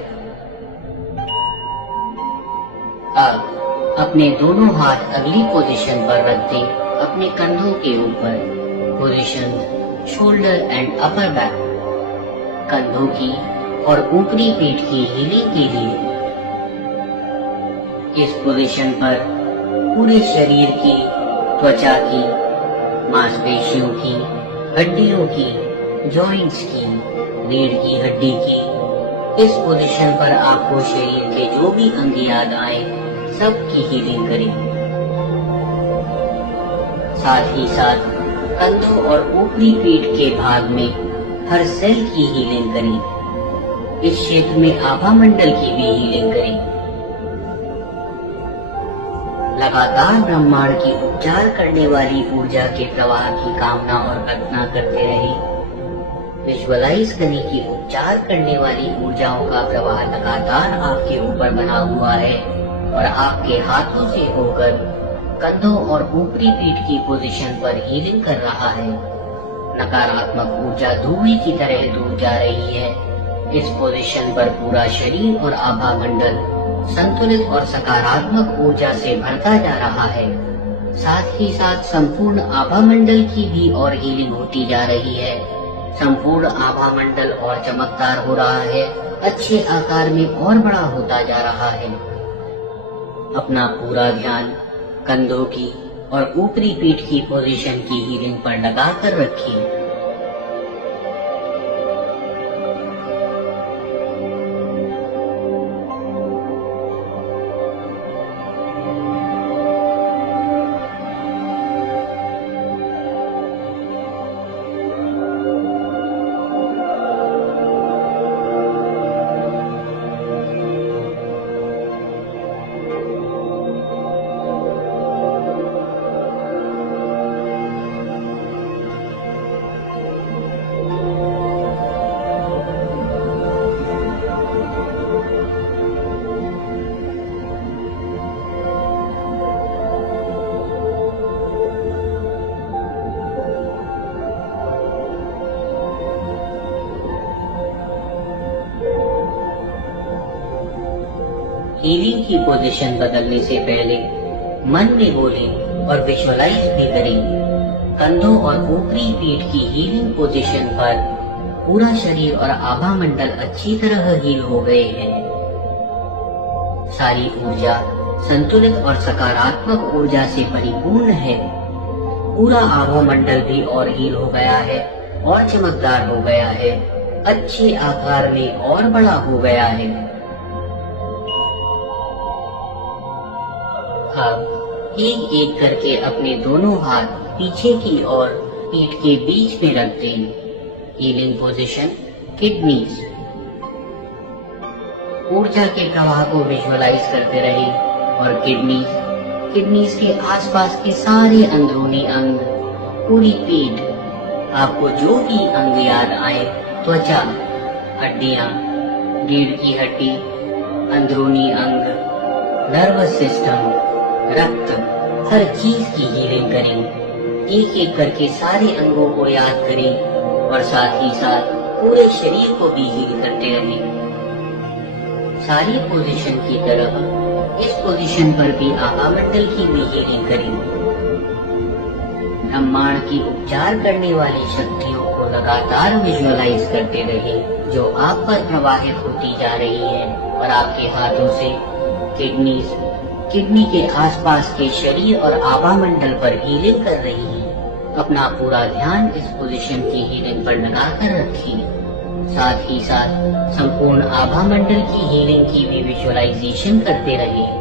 अब अपने दोनों हाथ अगली पोजीशन पर रख दें, अपने कंधों के ऊपर। Position shoulder and upper back. कंधों की और ऊपरी पेट की हीलिंग के लिए इस पोजीशन पर पूरे शरीर की, त्वचा की, मांसपेशियों की, हड्डियों की, जॉइंट्स की, रीढ़ की हड्डी की, इस पोजीशन पर आपको शरीर के जो भी अंग याद आए सब की हीलिंग करें। साथ ही साथ कंधों और ऊपरी पीठ के भाग में हर सेल की हीलिंग करें। इस क्षेत्र में आभा मंडल की भी हीलिंग करें। लगातार ब्रह्मांड की उपचार करने वाली ऊर्जा के प्रवाह की कामना और कल्पना करते रहें। विजुअलाइज करें कि उपचार करने वाली ऊर्जाओं का प्रवाह लगातार आपके ऊपर बना हुआ है और आपके हाथों से होकर कंधों और ऊपरी पीठ की पोजीशन पर हीलिंग कर रहा है। नकारात्मक ऊर्जा धुएं की तरह दूर जा रही है। इस पोजीशन पर पूरा शरीर और आभा मंडल संतुलित और सकारात्मक ऊर्जा से भरता जा रहा है। साथ ही साथ संपूर्ण आभा मंडल की भी और हीलिंग होती जा रही है। संपूर्ण आभा मंडल और चमकदार हो रहा है, अच्छे आकार में और बड़ा होता जा रहा है। अपना पूरा ध्यान कंधों की और ऊपरी पीठ की पोजीशन की हीलिंग पर लगाकर रखिए। हीलिंग की पोजीशन बदलने से पहले मन में बोले और विजुअलाइज भी करें। कंधों और ऊपरी पीठ की हीलिंग पोजीशन पर पूरा शरीर और आभा मंडल अच्छी तरह हील हो गए हैं। सारी ऊर्जा संतुलित और सकारात्मक ऊर्जा से परिपूर्ण है। पूरा आभा मंडल भी और हील हो गया है और चमकदार हो गया है, अच्छे आकार में और बड़ा हो गया है। अब एक एक करके अपने दोनों हाथ पीछे की ओर पीठ के बीच में रख दें। Healing position kidneys. ऊर्जा के प्रवाह को विजुअलाइज करते रहें और किडनीज के आसपास के सारे अंदरूनी अंग, पूरी पीठ, आपको जो भी अंग याद आए, त्वचा, हड्डियां, रीढ़ की हड्डी, अंदरूनी अंग, नर्वस सिस्टम, रक्त, हर चीज की हीलिंग करें। एक एक करके सारे अंगों को याद करें और साथ ही साथ पूरे शरीर को भी हील करते रहें। सारी पोजीशन की तरह इस पोजीशन पर भी आभा मंडल की भी हीलिंग करें। ब्रह्मांड की उपचार करने वाली शक्तियों को लगातार विजुअलाइज करते रहे, जो आप पर प्रवाहित होती जा रही है और आपके हाथों से किडनी के आसपास के शरीर और आभा मंडल पर हीलिंग कर रही है। अपना पूरा ध्यान इस पोजीशन की हीलिंग पर लगाकर रखिए। साथ ही साथ संपूर्ण आभा मंडल की हीलिंग की भी विजुअलाइजेशन करते रहिए।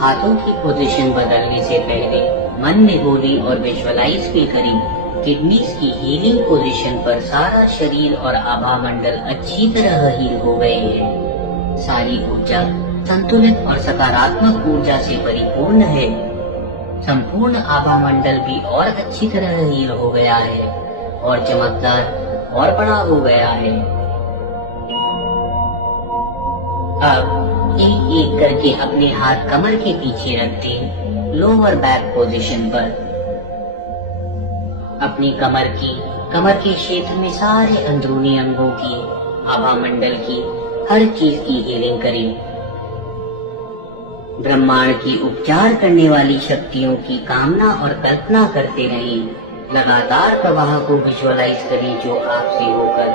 हाथों की पोजीशन बदलने से पहले मन में बोली और विजुअलाइज भी करें। किडनीज की हीलिंग पोजीशन पर सारा शरीर और आभा मंडल अच्छी तरह हील हो गए हैं। सारी ऊर्जा संतुलित और सकारात्मक ऊर्जा से परिपूर्ण है। संपूर्ण आभा मंडल भी और अच्छी तरह हील हो गया है और चमकदार और बड़ा हो गया है। अब एक एक करके अपने हाथ कमर के पीछे रख दें, लोअर बैक पोजीशन पर। अपनी कमर के क्षेत्र में सारे अंदरूनी अंगों की, आभा मंडल की, हर चीज की हीलिंग करें। ब्रह्मांड की उपचार करने वाली शक्तियों की कामना और कल्पना करते रहें। लगातार प्रवाह को विजुअलाइज करें जो आपसे होकर,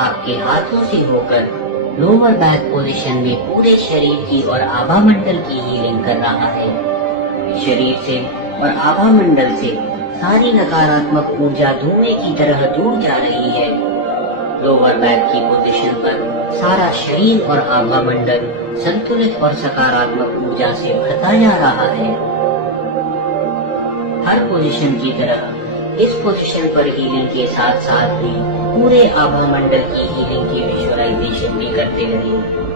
आपके हाथों से होकर लोअर बैक पोजीशन में पूरे शरीर की और आभा मंडल की हीलिंग कर रहा है। शरीर से और आभा मंडल से सारी नकारात्मक ऊर्जा धुएं की तरह दूर जा रही है। लोअर बैक की पोजीशन पर सारा शरीर और आभा मंडल संतुलित और सकारात्मक ऊर्जा से भरता जा रहा है। हर पोजीशन की तरह इस पोजीशन पर हीलिंग के साथ साथ भी पूरे आभा मंडल की हीलिंग की विजुअलाइजेशन भी करते रहें।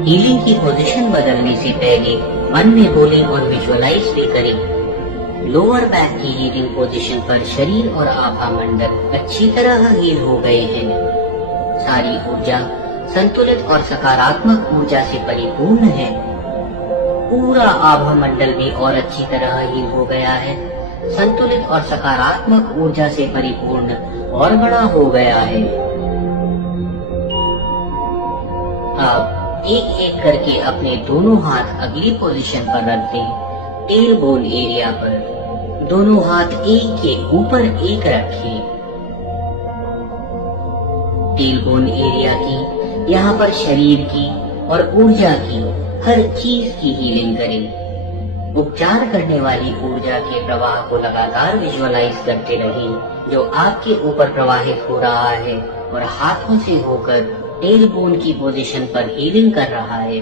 हीलिंग की पोजीशन बदलने से पहले मन में बोलें और विजुअलाइज भी करें। लोअर बैक की हीलिंग पोजीशन पर शरीर और आभा मंडल अच्छी तरह हील हो गए हैं। सारी ऊर्जा संतुलित और सकारात्मक ऊर्जा से परिपूर्ण है। पूरा आभा मंडल भी और अच्छी तरह हील हो गया है, संतुलित और सकारात्मक ऊर्जा से परिपूर्ण और बड़ा हो गया है। अब एक एक करके अपने दोनों हाथ अगली पोजीशन पर रख दें। टेल बोन एरिया पर दोनों हाथ एक के ऊपर एक रखें। टेल बोन एरिया की, यहाँ पर शरीर की और ऊर्जा की, हर चीज की हीलिंग करें। उपचार करने वाली ऊर्जा के प्रवाह को लगातार विजुअलाइज करते रहें, जो आपके ऊपर प्रवाहित हो रहा है और हाथों से होकर टेल बोन की पोजीशन पर हीलिंग कर रहा है।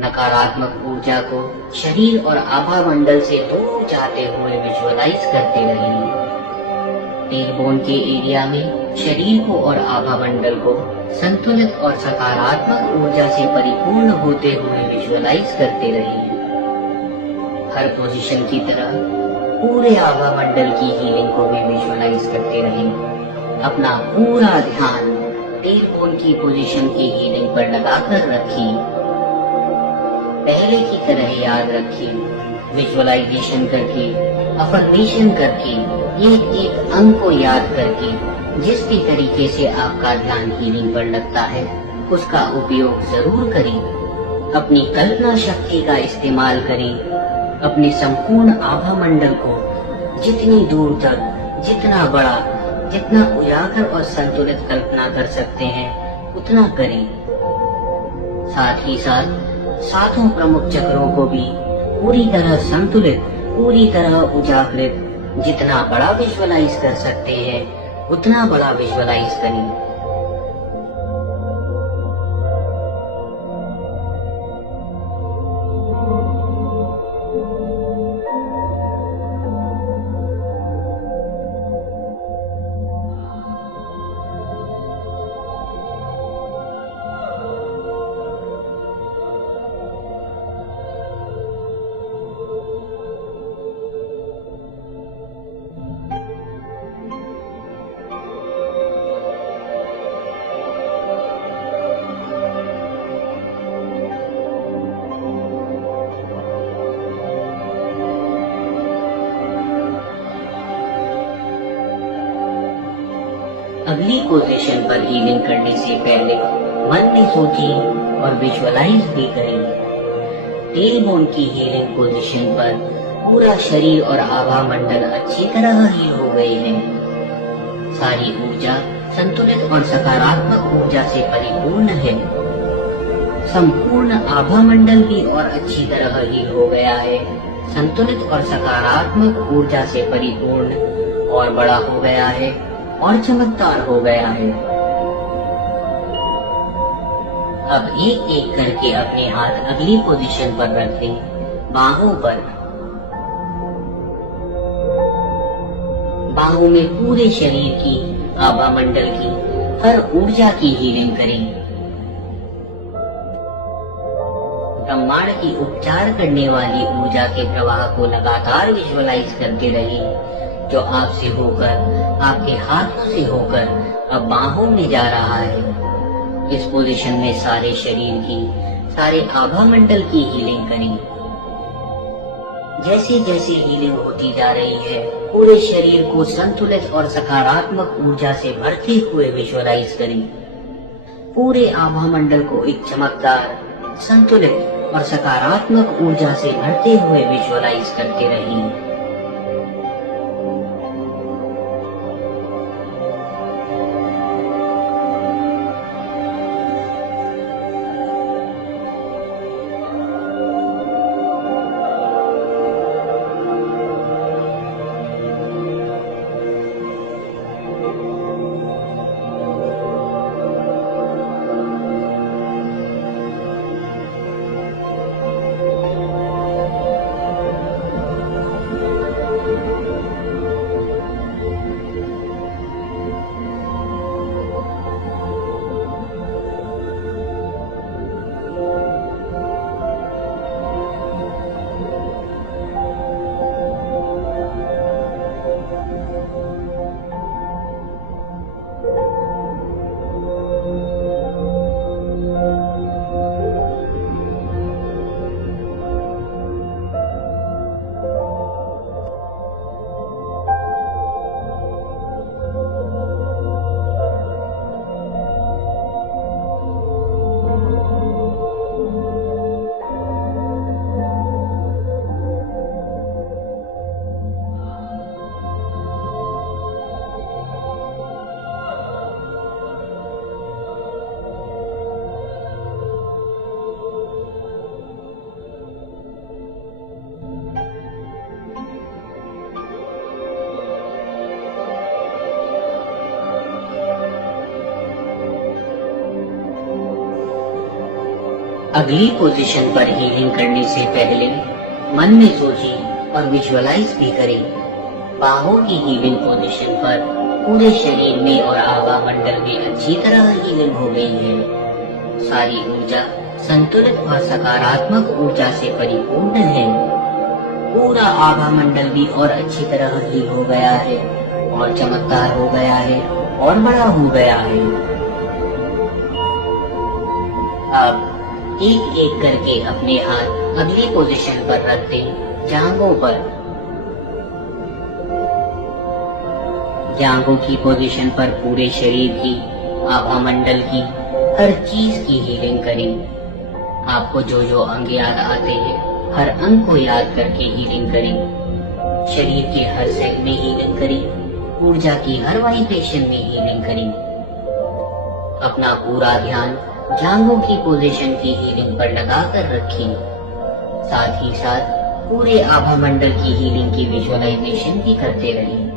नकारात्मक ऊर्जा को शरीर और आभा मंडल से दूर जाते हुए विजुअलाइज करते रहें। टेल बोन के एरिया में शरीर को और आभा मंडल को संतुलित और सकारात्मक ऊर्जा से परिपूर्ण होते हुए विजुअलाइज करते रहें। हर पोजीशन की तरह पूरे आभा मंडल की हीलिंग को भी विजुअलाइज करते रहें। अपना पूरा ध्यान टेल बोन की पोजीशन की हीलिंग पर लगाकर रखिए। पहले की तरह याद रखिए, विजुअलाइजेशन करके, अफर्मेशन करके, एक एक अंग को याद करके, जिस भी तरीके से आपका ध्यान हीलिंग पर लगता है उसका उपयोग जरूर करें। अपनी कल्पना शक्ति का इस्तेमाल करें। अपने संपूर्ण आभा मंडल को जितनी दूर तक, जितना बड़ा, जितना उजागर और संतुलित कल्पना कर सकते हैं उतना करें। साथ ही साथ सातों प्रमुख चक्रों को भी पूरी तरह संतुलित, पूरी तरह उजागरित, जितना बड़ा विजुअलाइज कर सकते हैं उतना बड़ा विजुअलाइज करें। अगली पोजीशन पर हीलिंग करने से पहले मन में सोचें और विजुअलाइज भी करें। टेल बोन की हीलिंग पोजीशन पर पूरा शरीर और आभा मंडल अच्छी तरह हील हो गए हैं। सारी ऊर्जा संतुलित और सकारात्मक ऊर्जा से परिपूर्ण है। संपूर्ण आभा मंडल भी और अच्छी तरह हील हो गया है, संतुलित और सकारात्मक ऊर्जा से परिपूर्ण और बड़ा हो गया है और चमकदार हो गया है। अब एक एक करके अपने हाथ अगली पोजीशन पर रख दें। बाहों पर, बाहों में पूरे शरीर की, आभा मंडल की हर ऊर्जा की हीलिंग करें। ब्रह्मांड की उपचार करने वाली ऊर्जा के प्रवाह को लगातार विजुअलाइज करते रहें, जो आपसे होकर, आपके हाथों से होकर अब बाहों में जा रहा है। इस पोजीशन में सारे शरीर की, सारे आभा मंडल की हीलिंग करें। जैसे जैसे हीलिंग होती जा रही है, पूरे शरीर को संतुलित और सकारात्मक ऊर्जा से भरते हुए विजुअलाइज करें। पूरे आभा मंडल को एक चमकदार, संतुलित और सकारात्मक ऊर्जा से भरते हुए विजुअलाइज करते रहें। अगली पोजीशन पर हीलिंग करने से पहले मन में सोचें और विजुअलाइज भी करें। बाहों की हीलिंग पोजीशन पर पूरे शरीर में और आभा मंडल में अच्छी तरह हीलिंग हो गई है। सारी ऊर्जा संतुलित और सकारात्मक ऊर्जा से परिपूर्ण है। पूरा आभा मंडल भी और अच्छी तरह हील हो गया है और चमकदार हो गया है और बड़ा हो गया है। अब एक एक करके अपने हाथ अगली पोजीशन पर रख दें, जांघों पर। जांघों की पोजीशन पर पूरे शरीर की, आभा मंडल की, हर चीज की हीलिंग करें। आपको जो जो अंग याद आते हैं, हर अंग को याद करके हीलिंग करें। शरीर के हर सेल में हीलिंग करें। ऊर्जा की हर वाइब्रेशन में हीलिंग करें। अपना पूरा ध्यान जांघों की पोजीशन की हीलिंग पर लगाकर रखें। साथ ही साथ पूरे आभा मंडल की हीलिंग की विजुअलाइजेशन भी करते रहें।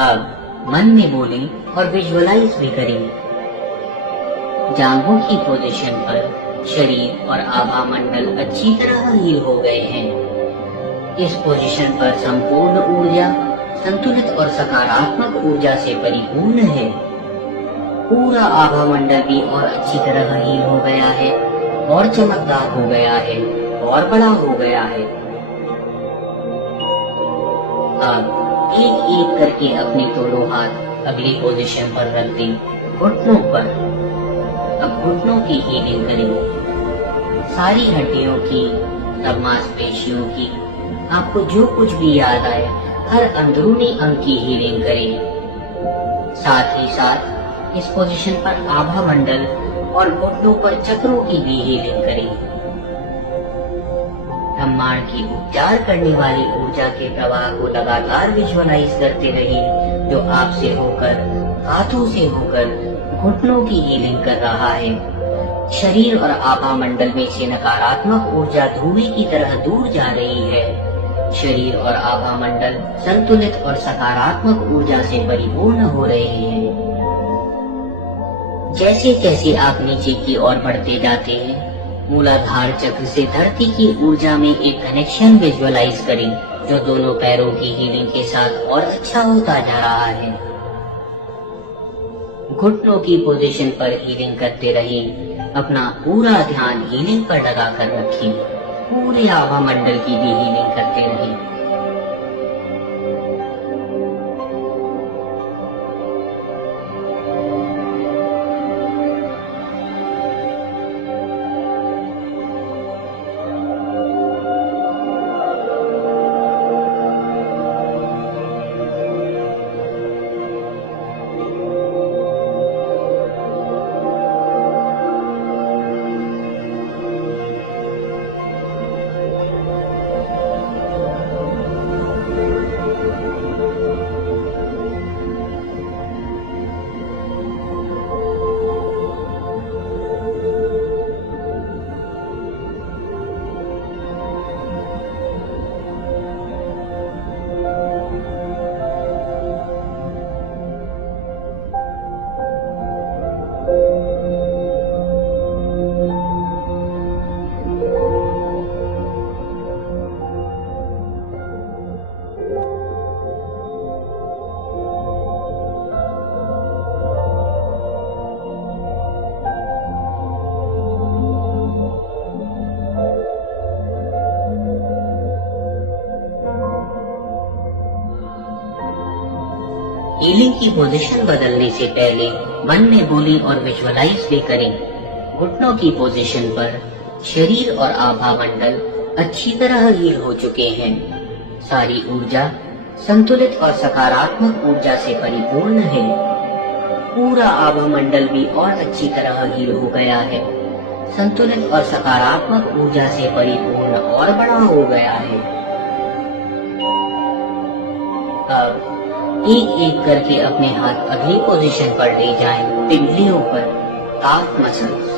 अब मन में बोलें और विजुअलाइज भी करें। जांघों की पोजीशन पर शरीर और आभा मंडल अच्छी तरह हील हो गए हैं। इस पोजीशन पर संपूर्ण ऊर्जा संतुलित और सकारात्मक ऊर्जा से परिपूर्ण है। पूरा आभा मंडल भी और अच्छी तरह हील हो गया है और चमकदार हो गया है और बड़ा हो गया है। अब एक एक करके अपने दोनों हाथ अगली पोजीशन पर रख दें, घुटनों पर। अब घुटनों की हीलिंग करें। सारी हड्डियों की, सब मांसपेशियों की, आपको जो कुछ भी याद आए, हर अंदरूनी अंग की हीलिंग करें। साथ ही साथ इस पोजीशन पर आभा मंडल और घुटनों पर चक्रों की भी हीलिंग करें। ब्रह्मांड की उपचार करने वाली ऊर्जा के प्रवाह को लगातार विजुअलाइज करते रहिए, जो आपसे होकर, हाथों से होकर घुटनों की हीलिंग कर रहा है। शरीर और आभा मंडल में से नकारात्मक ऊर्जा धुएं की तरह दूर जा रही है। शरीर और आभा मंडल संतुलित और सकारात्मक ऊर्जा से परिपूर्ण हो रहे हैं। जैसे जैसे आप नीचे की ओर बढ़ते जाते हैं, मूलाधार चक्र से धरती की ऊर्जा में एक कनेक्शन विजुअलाइज करें, जो दोनों पैरों की हीलिंग के साथ और अच्छा होता जा रहा है। घुटनों की पोजीशन पर हीलिंग करते रहें। अपना पूरा ध्यान हीलिंग पर लगाकर रखें। पूरे आभा मंडल की भी हीलिंग करते रहें। हीलिंग की पोजीशन बदलने से पहले मन में बोलें और विजुअलाइज भी करें। घुटनों की पोजीशन पर शरीर और आभा मंडल अच्छी तरह हील हो चुके हैं। सारी ऊर्जा संतुलित और सकारात्मक ऊर्जा से परिपूर्ण है। पूरा आभा मंडल भी और अच्छी तरह हील हो गया है। संतुलित और सकारात्मक ऊर्जा से परिपूर्ण और बड़ा हो गया है। अब एक एक करके अपने हाथ अगली पोजीशन पर ले जाएं। पिंडलियों पर काफ मसल्स।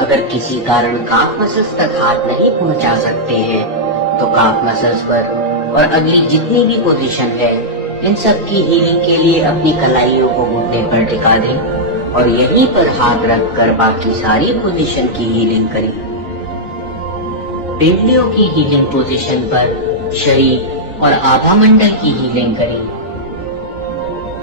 अगर किसी कारण काफ मसल्स तक हाथ नहीं पहुंचा सकते हैं तो काफ मसल्स पर और अगली जितनी भी पोजीशन है इन सब की हीलिंग के लिए अपनी कलाइयों को घुटने पर टिका दें और यहीं पर हाथ रखकर बाकी सारी पोजीशन की हीलिंग करें। पिंडलियों की हीलिंग पोजीशन पर शरीर और आभा मंडल की हीलिंग करें।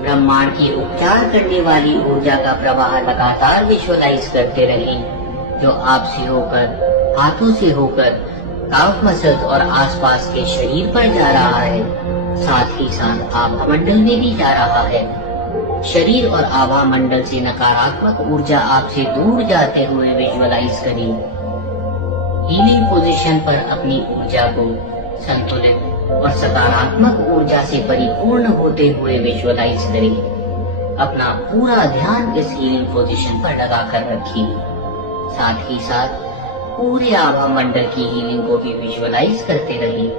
ब्रह्मांड की उपचार करने वाली ऊर्जा का प्रवाह लगातार विजुअलाइज करते रहें, जो आपसे होकर, हाथों से होकर, काफ मसल्स और आसपास के शरीर पर जा रहा है, साथ ही साथ आभा मंडल में भी जा रहा है। शरीर और आभा मंडल से नकारात्मक ऊर्जा आपसे दूर जाते हुए विजुअलाइज करें। हीलिंग पोजीशन पर अपनी ऊर्जा को संतुलित और सकारात्मक ऊर्जा से परिपूर्ण होते हुए विजुअलाइज करें। अपना पूरा ध्यान इस हीलिंग पोजीशन पर लगाकर रखिए। साथ ही साथ पूरे आभा मंडल की हीलिंग को भी विजुअलाइज करते रहिए।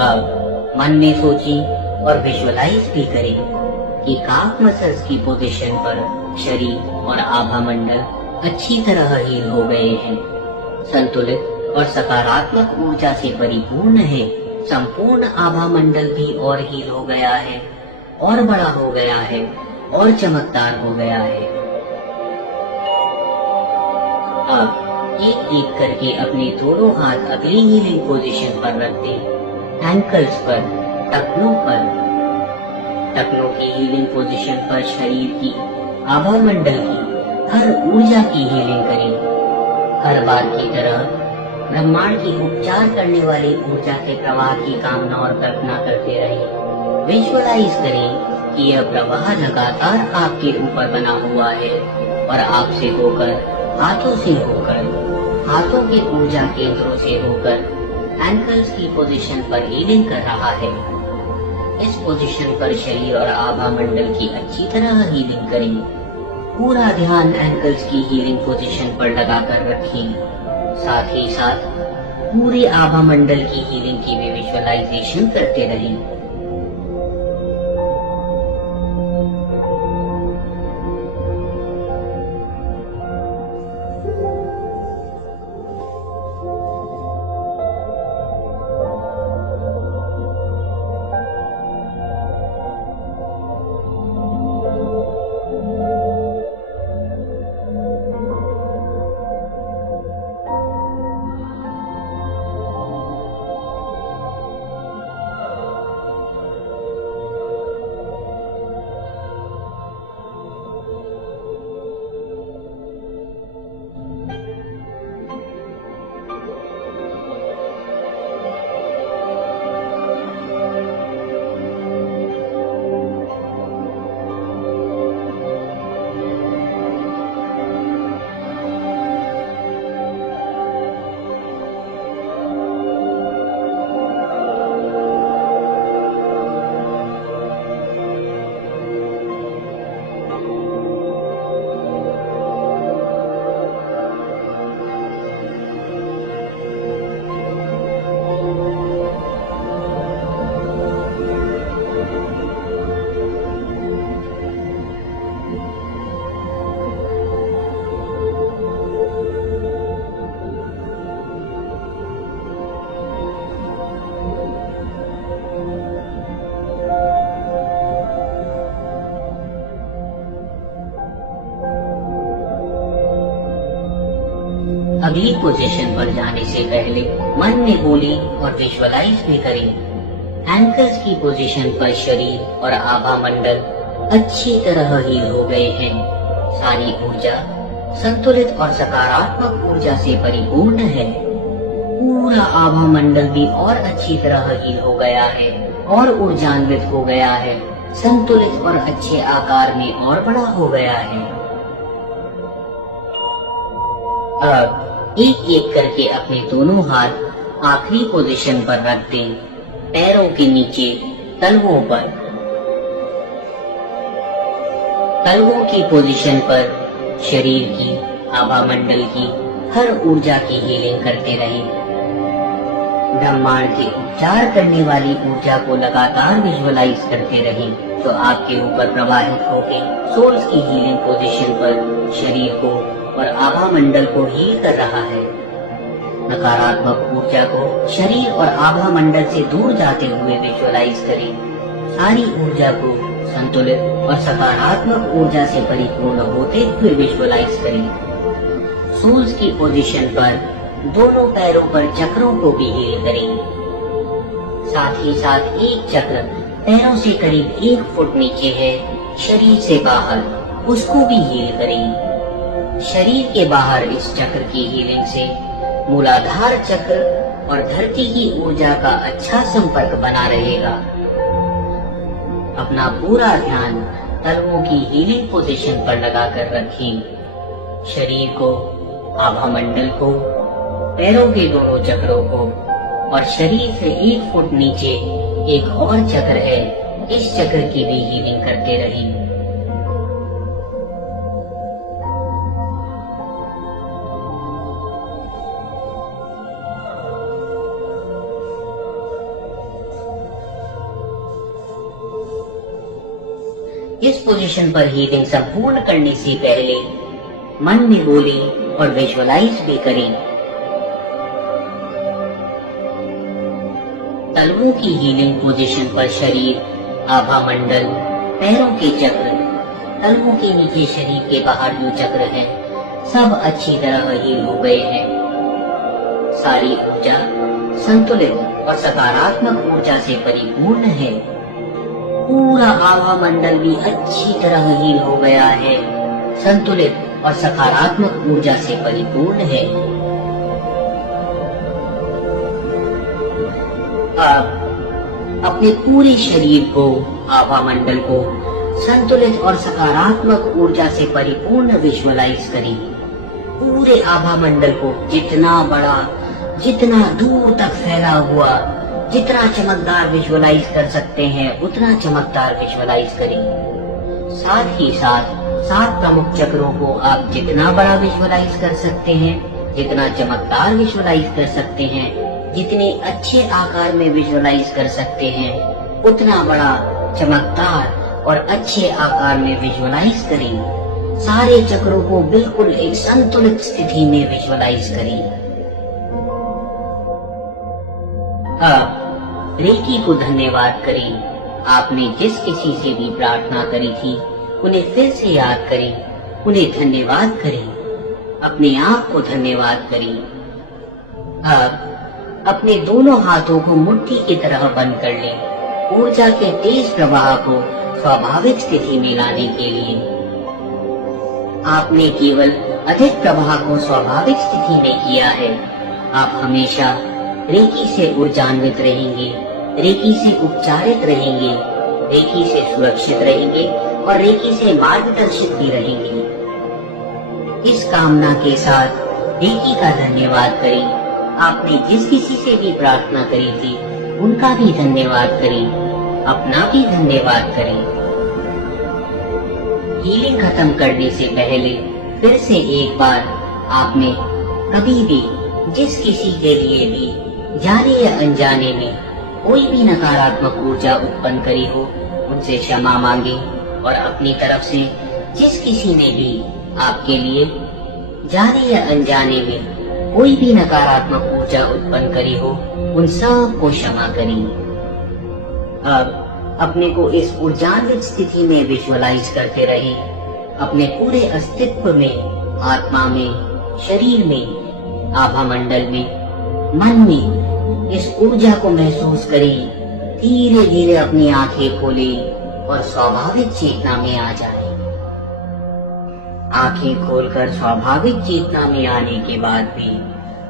अब मन में सोचें और विजुअलाइज भी करें कि काफ मसल्स की पोजीशन पर शरीर और आभा मंडल अच्छी तरह हील हो गए हैं। संतुलित और सकारात्मक ऊर्जा से परिपूर्ण है। संपूर्ण आभा मंडल भी और हील हो गया है और बड़ा हो गया है और चमकदार हो गया है। अब एक एक करके अपने दोनों हाथ अगली हीलिंग पोजीशन पर रख दें। एंकल्स पर, टखनों पर। टखनों की हीलिंग पोजीशन पर शरीर की, आभा मंडल की हर ऊर्जा की हीलिंग करें। हर बार की तरह ब्रह्मांड की उपचार करने वाली ऊर्जा के प्रवाह की कामना और कल्पना करते रहें। विजुअलाइज करें कि यह प्रवाह लगातार आपके ऊपर बना हुआ है और आपसे होकर, हाथों से होकर, हाथों के ऊर्जा केंद्रों से होकर एंकल्स की पोजीशन पर हीलिंग कर रहा है। इस पोजीशन पर शरीर और आभा मंडल की अच्छी तरह हीलिंग करें। पूरा ध्यान एंकल्स की हीलिंग पोजीशन पर लगाकर रखें। साथ ही साथ पूरे आभा मंडल की हीलिंग की भी विजुअलाइजेशन करते रहें। अगली पोजीशन पर जाने से पहले मन में बोली और विजुअलाइज भी करें। एंकल्स की पोजीशन पर शरीर और आभा मंडल अच्छी तरह हील हो गए हैं। सारी ऊर्जा संतुलित और सकारात्मक ऊर्जा से परिपूर्ण है। पूरा आभा मंडल भी और अच्छी तरह हील हो गया है और ऊर्जान्वित हो गया है, संतुलित और अच्छे आकार में और बड़ा हो गया है। अब एक एक करके अपने दोनों हाथ आखिरी पोजीशन पर रख दें, पैरों के नीचे तलवों पर। तलवों की पोजीशन पर शरीर की, आभा मंडल की हर ऊर्जा की हीलिंग करते रहें। ब्रह्मांड के उपचार करने वाली ऊर्जा को लगातार विजुअलाइज करते रहें, जो आपके ऊपर प्रवाहित होकर सोल्स की हीलिंग पोजीशन पर शरीर को और आभा मंडल को हील कर रहा है। नकारात्मक ऊर्जा को शरीर और आभा मंडल से दूर जाते हुए विजुअलाइज करें। सारी ऊर्जा को संतुलित और सकारात्मक ऊर्जा से परिपूर्ण होते हुए विजुअलाइज करें। सोल्स की पोजीशन पर दोनों पैरों पर चक्रों को भी हील करें। साथ ही साथ एक चक्र पैरों से करीब 1 फुट नीचे है, शरीर से बाहर, उसको भी हील करें। शरीर के बाहर इस चक्र की हीलिंग से मूलाधार चक्र और धरती की ऊर्जा का अच्छा संपर्क बना रहेगा। अपना पूरा ध्यान तलवों की हीलिंग पोजीशन पर लगाकर रखें। शरीर को, आभा मंडल को, पैरों के दोनों चक्रों को और शरीर से 1 फुट नीचे एक और चक्र है, इस चक्र की भी हीलिंग करते रहें। इस पोजीशन पर हीलिंग संपूर्ण करने से पहले मन में बोले और विजुअलाइज भी करें। तलवों की हीलिंग पोजीशन पर शरीर, आभा मंडल, पैरों के चक्र, तलवों के नीचे शरीर के बाहर जो चक्र हैं, सब अच्छी तरह हील हो गए हैं। सारी ऊर्जा संतुलित और सकारात्मक ऊर्जा से परिपूर्ण है। पूरा आभा मंडल भी अच्छी तरह हील हो गया है, संतुलित और सकारात्मक ऊर्जा से परिपूर्ण है। अब अपने पूरे शरीर को, आभा मंडल को संतुलित और सकारात्मक ऊर्जा से परिपूर्ण विजुअलाइज करें। पूरे आभा मंडल को जितना बड़ा, जितना दूर तक फैला हुआ, जितना चमकदार विजुअलाइज कर सकते हैं उतना चमकदार विजुअलाइज करें। साथ ही साथ 7 प्रमुख चक्रों को आप जितना बड़ा विजुअलाइज कर सकते हैं, जितना चमकदार विजुअलाइज कर सकते हैं, जितने अच्छे आकार में विजुअलाइज कर सकते हैं, उतना बड़ा, चमकदार और अच्छे आकार में विजुअलाइज करें। सारे चक्रों को बिल्कुल एक संतुलित स्थिति में विजुअलाइज करें। अब रेकी को धन्यवाद करें। आपने जिस किसी से भी प्रार्थना करी थी, उन्हें फिर से याद करें, उन्हें धन्यवाद करें, अपने आप को धन्यवाद करें। अब अपने दोनों हाथों को मुट्ठी की तरह बंद कर लें, ऊर्जा के तेज प्रवाह को स्वाभाविक स्थिति में लाने के लिए। आपने केवल अधिक प्रवाह को स्वाभाविक स्थिति में किया है। आप हमेशा रेकी से ऊर्जान्वित रहेंगे, रेकी से उपचारित रहेंगे, रेकी से सुरक्षित रहेंगे और रेकी से मार्गदर्शित भी रहेंगे। इस कामना के साथ रेकी का धन्यवाद करें। आपने जिस किसी से भी प्रार्थना करी थी, उनका भी धन्यवाद करें, अपना भी धन्यवाद करें। हीलिंग खत्म करने से पहले फिर से एक बार आपने कभी भी जिस किसी के लिए भी जाने या अनजाने में कोई भी नकारात्मक ऊर्जा उत्पन्न करी हो, उनसे क्षमा मांगे और अपनी तरफ से जिस किसी ने भी आपके लिए जाने या अनजाने में कोई भी नकारात्मक ऊर्जा उत्पन्न करी हो, उन सब को क्षमा करें। अब अपने को इस ऊर्जान्वित स्थिति में विजुअलाइज करते रहें। अपने पूरे अस्तित्व में, आत्मा में, शरीर में आभा मंडल में मन में इस ऊर्जा को महसूस करें। धीरे धीरे अपनी आंखें खोलें और स्वाभाविक चेतना में आ जाएं। आंखें खोलकर स्वाभाविक चेतना में आने के बाद भी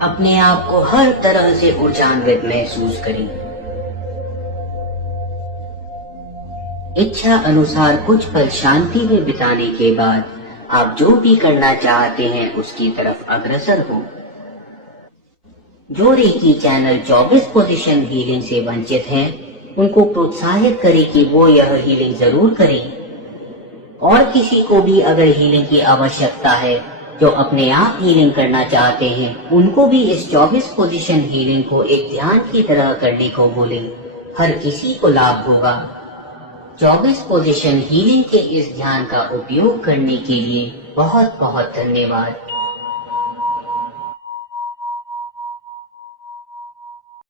अपने आप को हर तरह से ऊर्जान्वित महसूस करें। इच्छा अनुसार कुछ पल शांति में बिताने के बाद आप जो भी करना चाहते हैं उसकी तरफ अग्रसर हो। जो रेकी चैनल 24 पोजीशन हीलिंग से वंचित हैं, उनको प्रोत्साहित करें कि वो यह हीलिंग जरूर करें। और किसी को भी अगर हीलिंग की आवश्यकता है, जो अपने आप हीलिंग करना चाहते हैं, उनको भी इस 24 पोजीशन हीलिंग को एक ध्यान की तरह करने को बोलें। हर किसी को लाभ होगा। 24 पोजीशन हीलिंग के इस ध्यान का उपयोग करने के लिए बहुत बहुत धन्यवाद।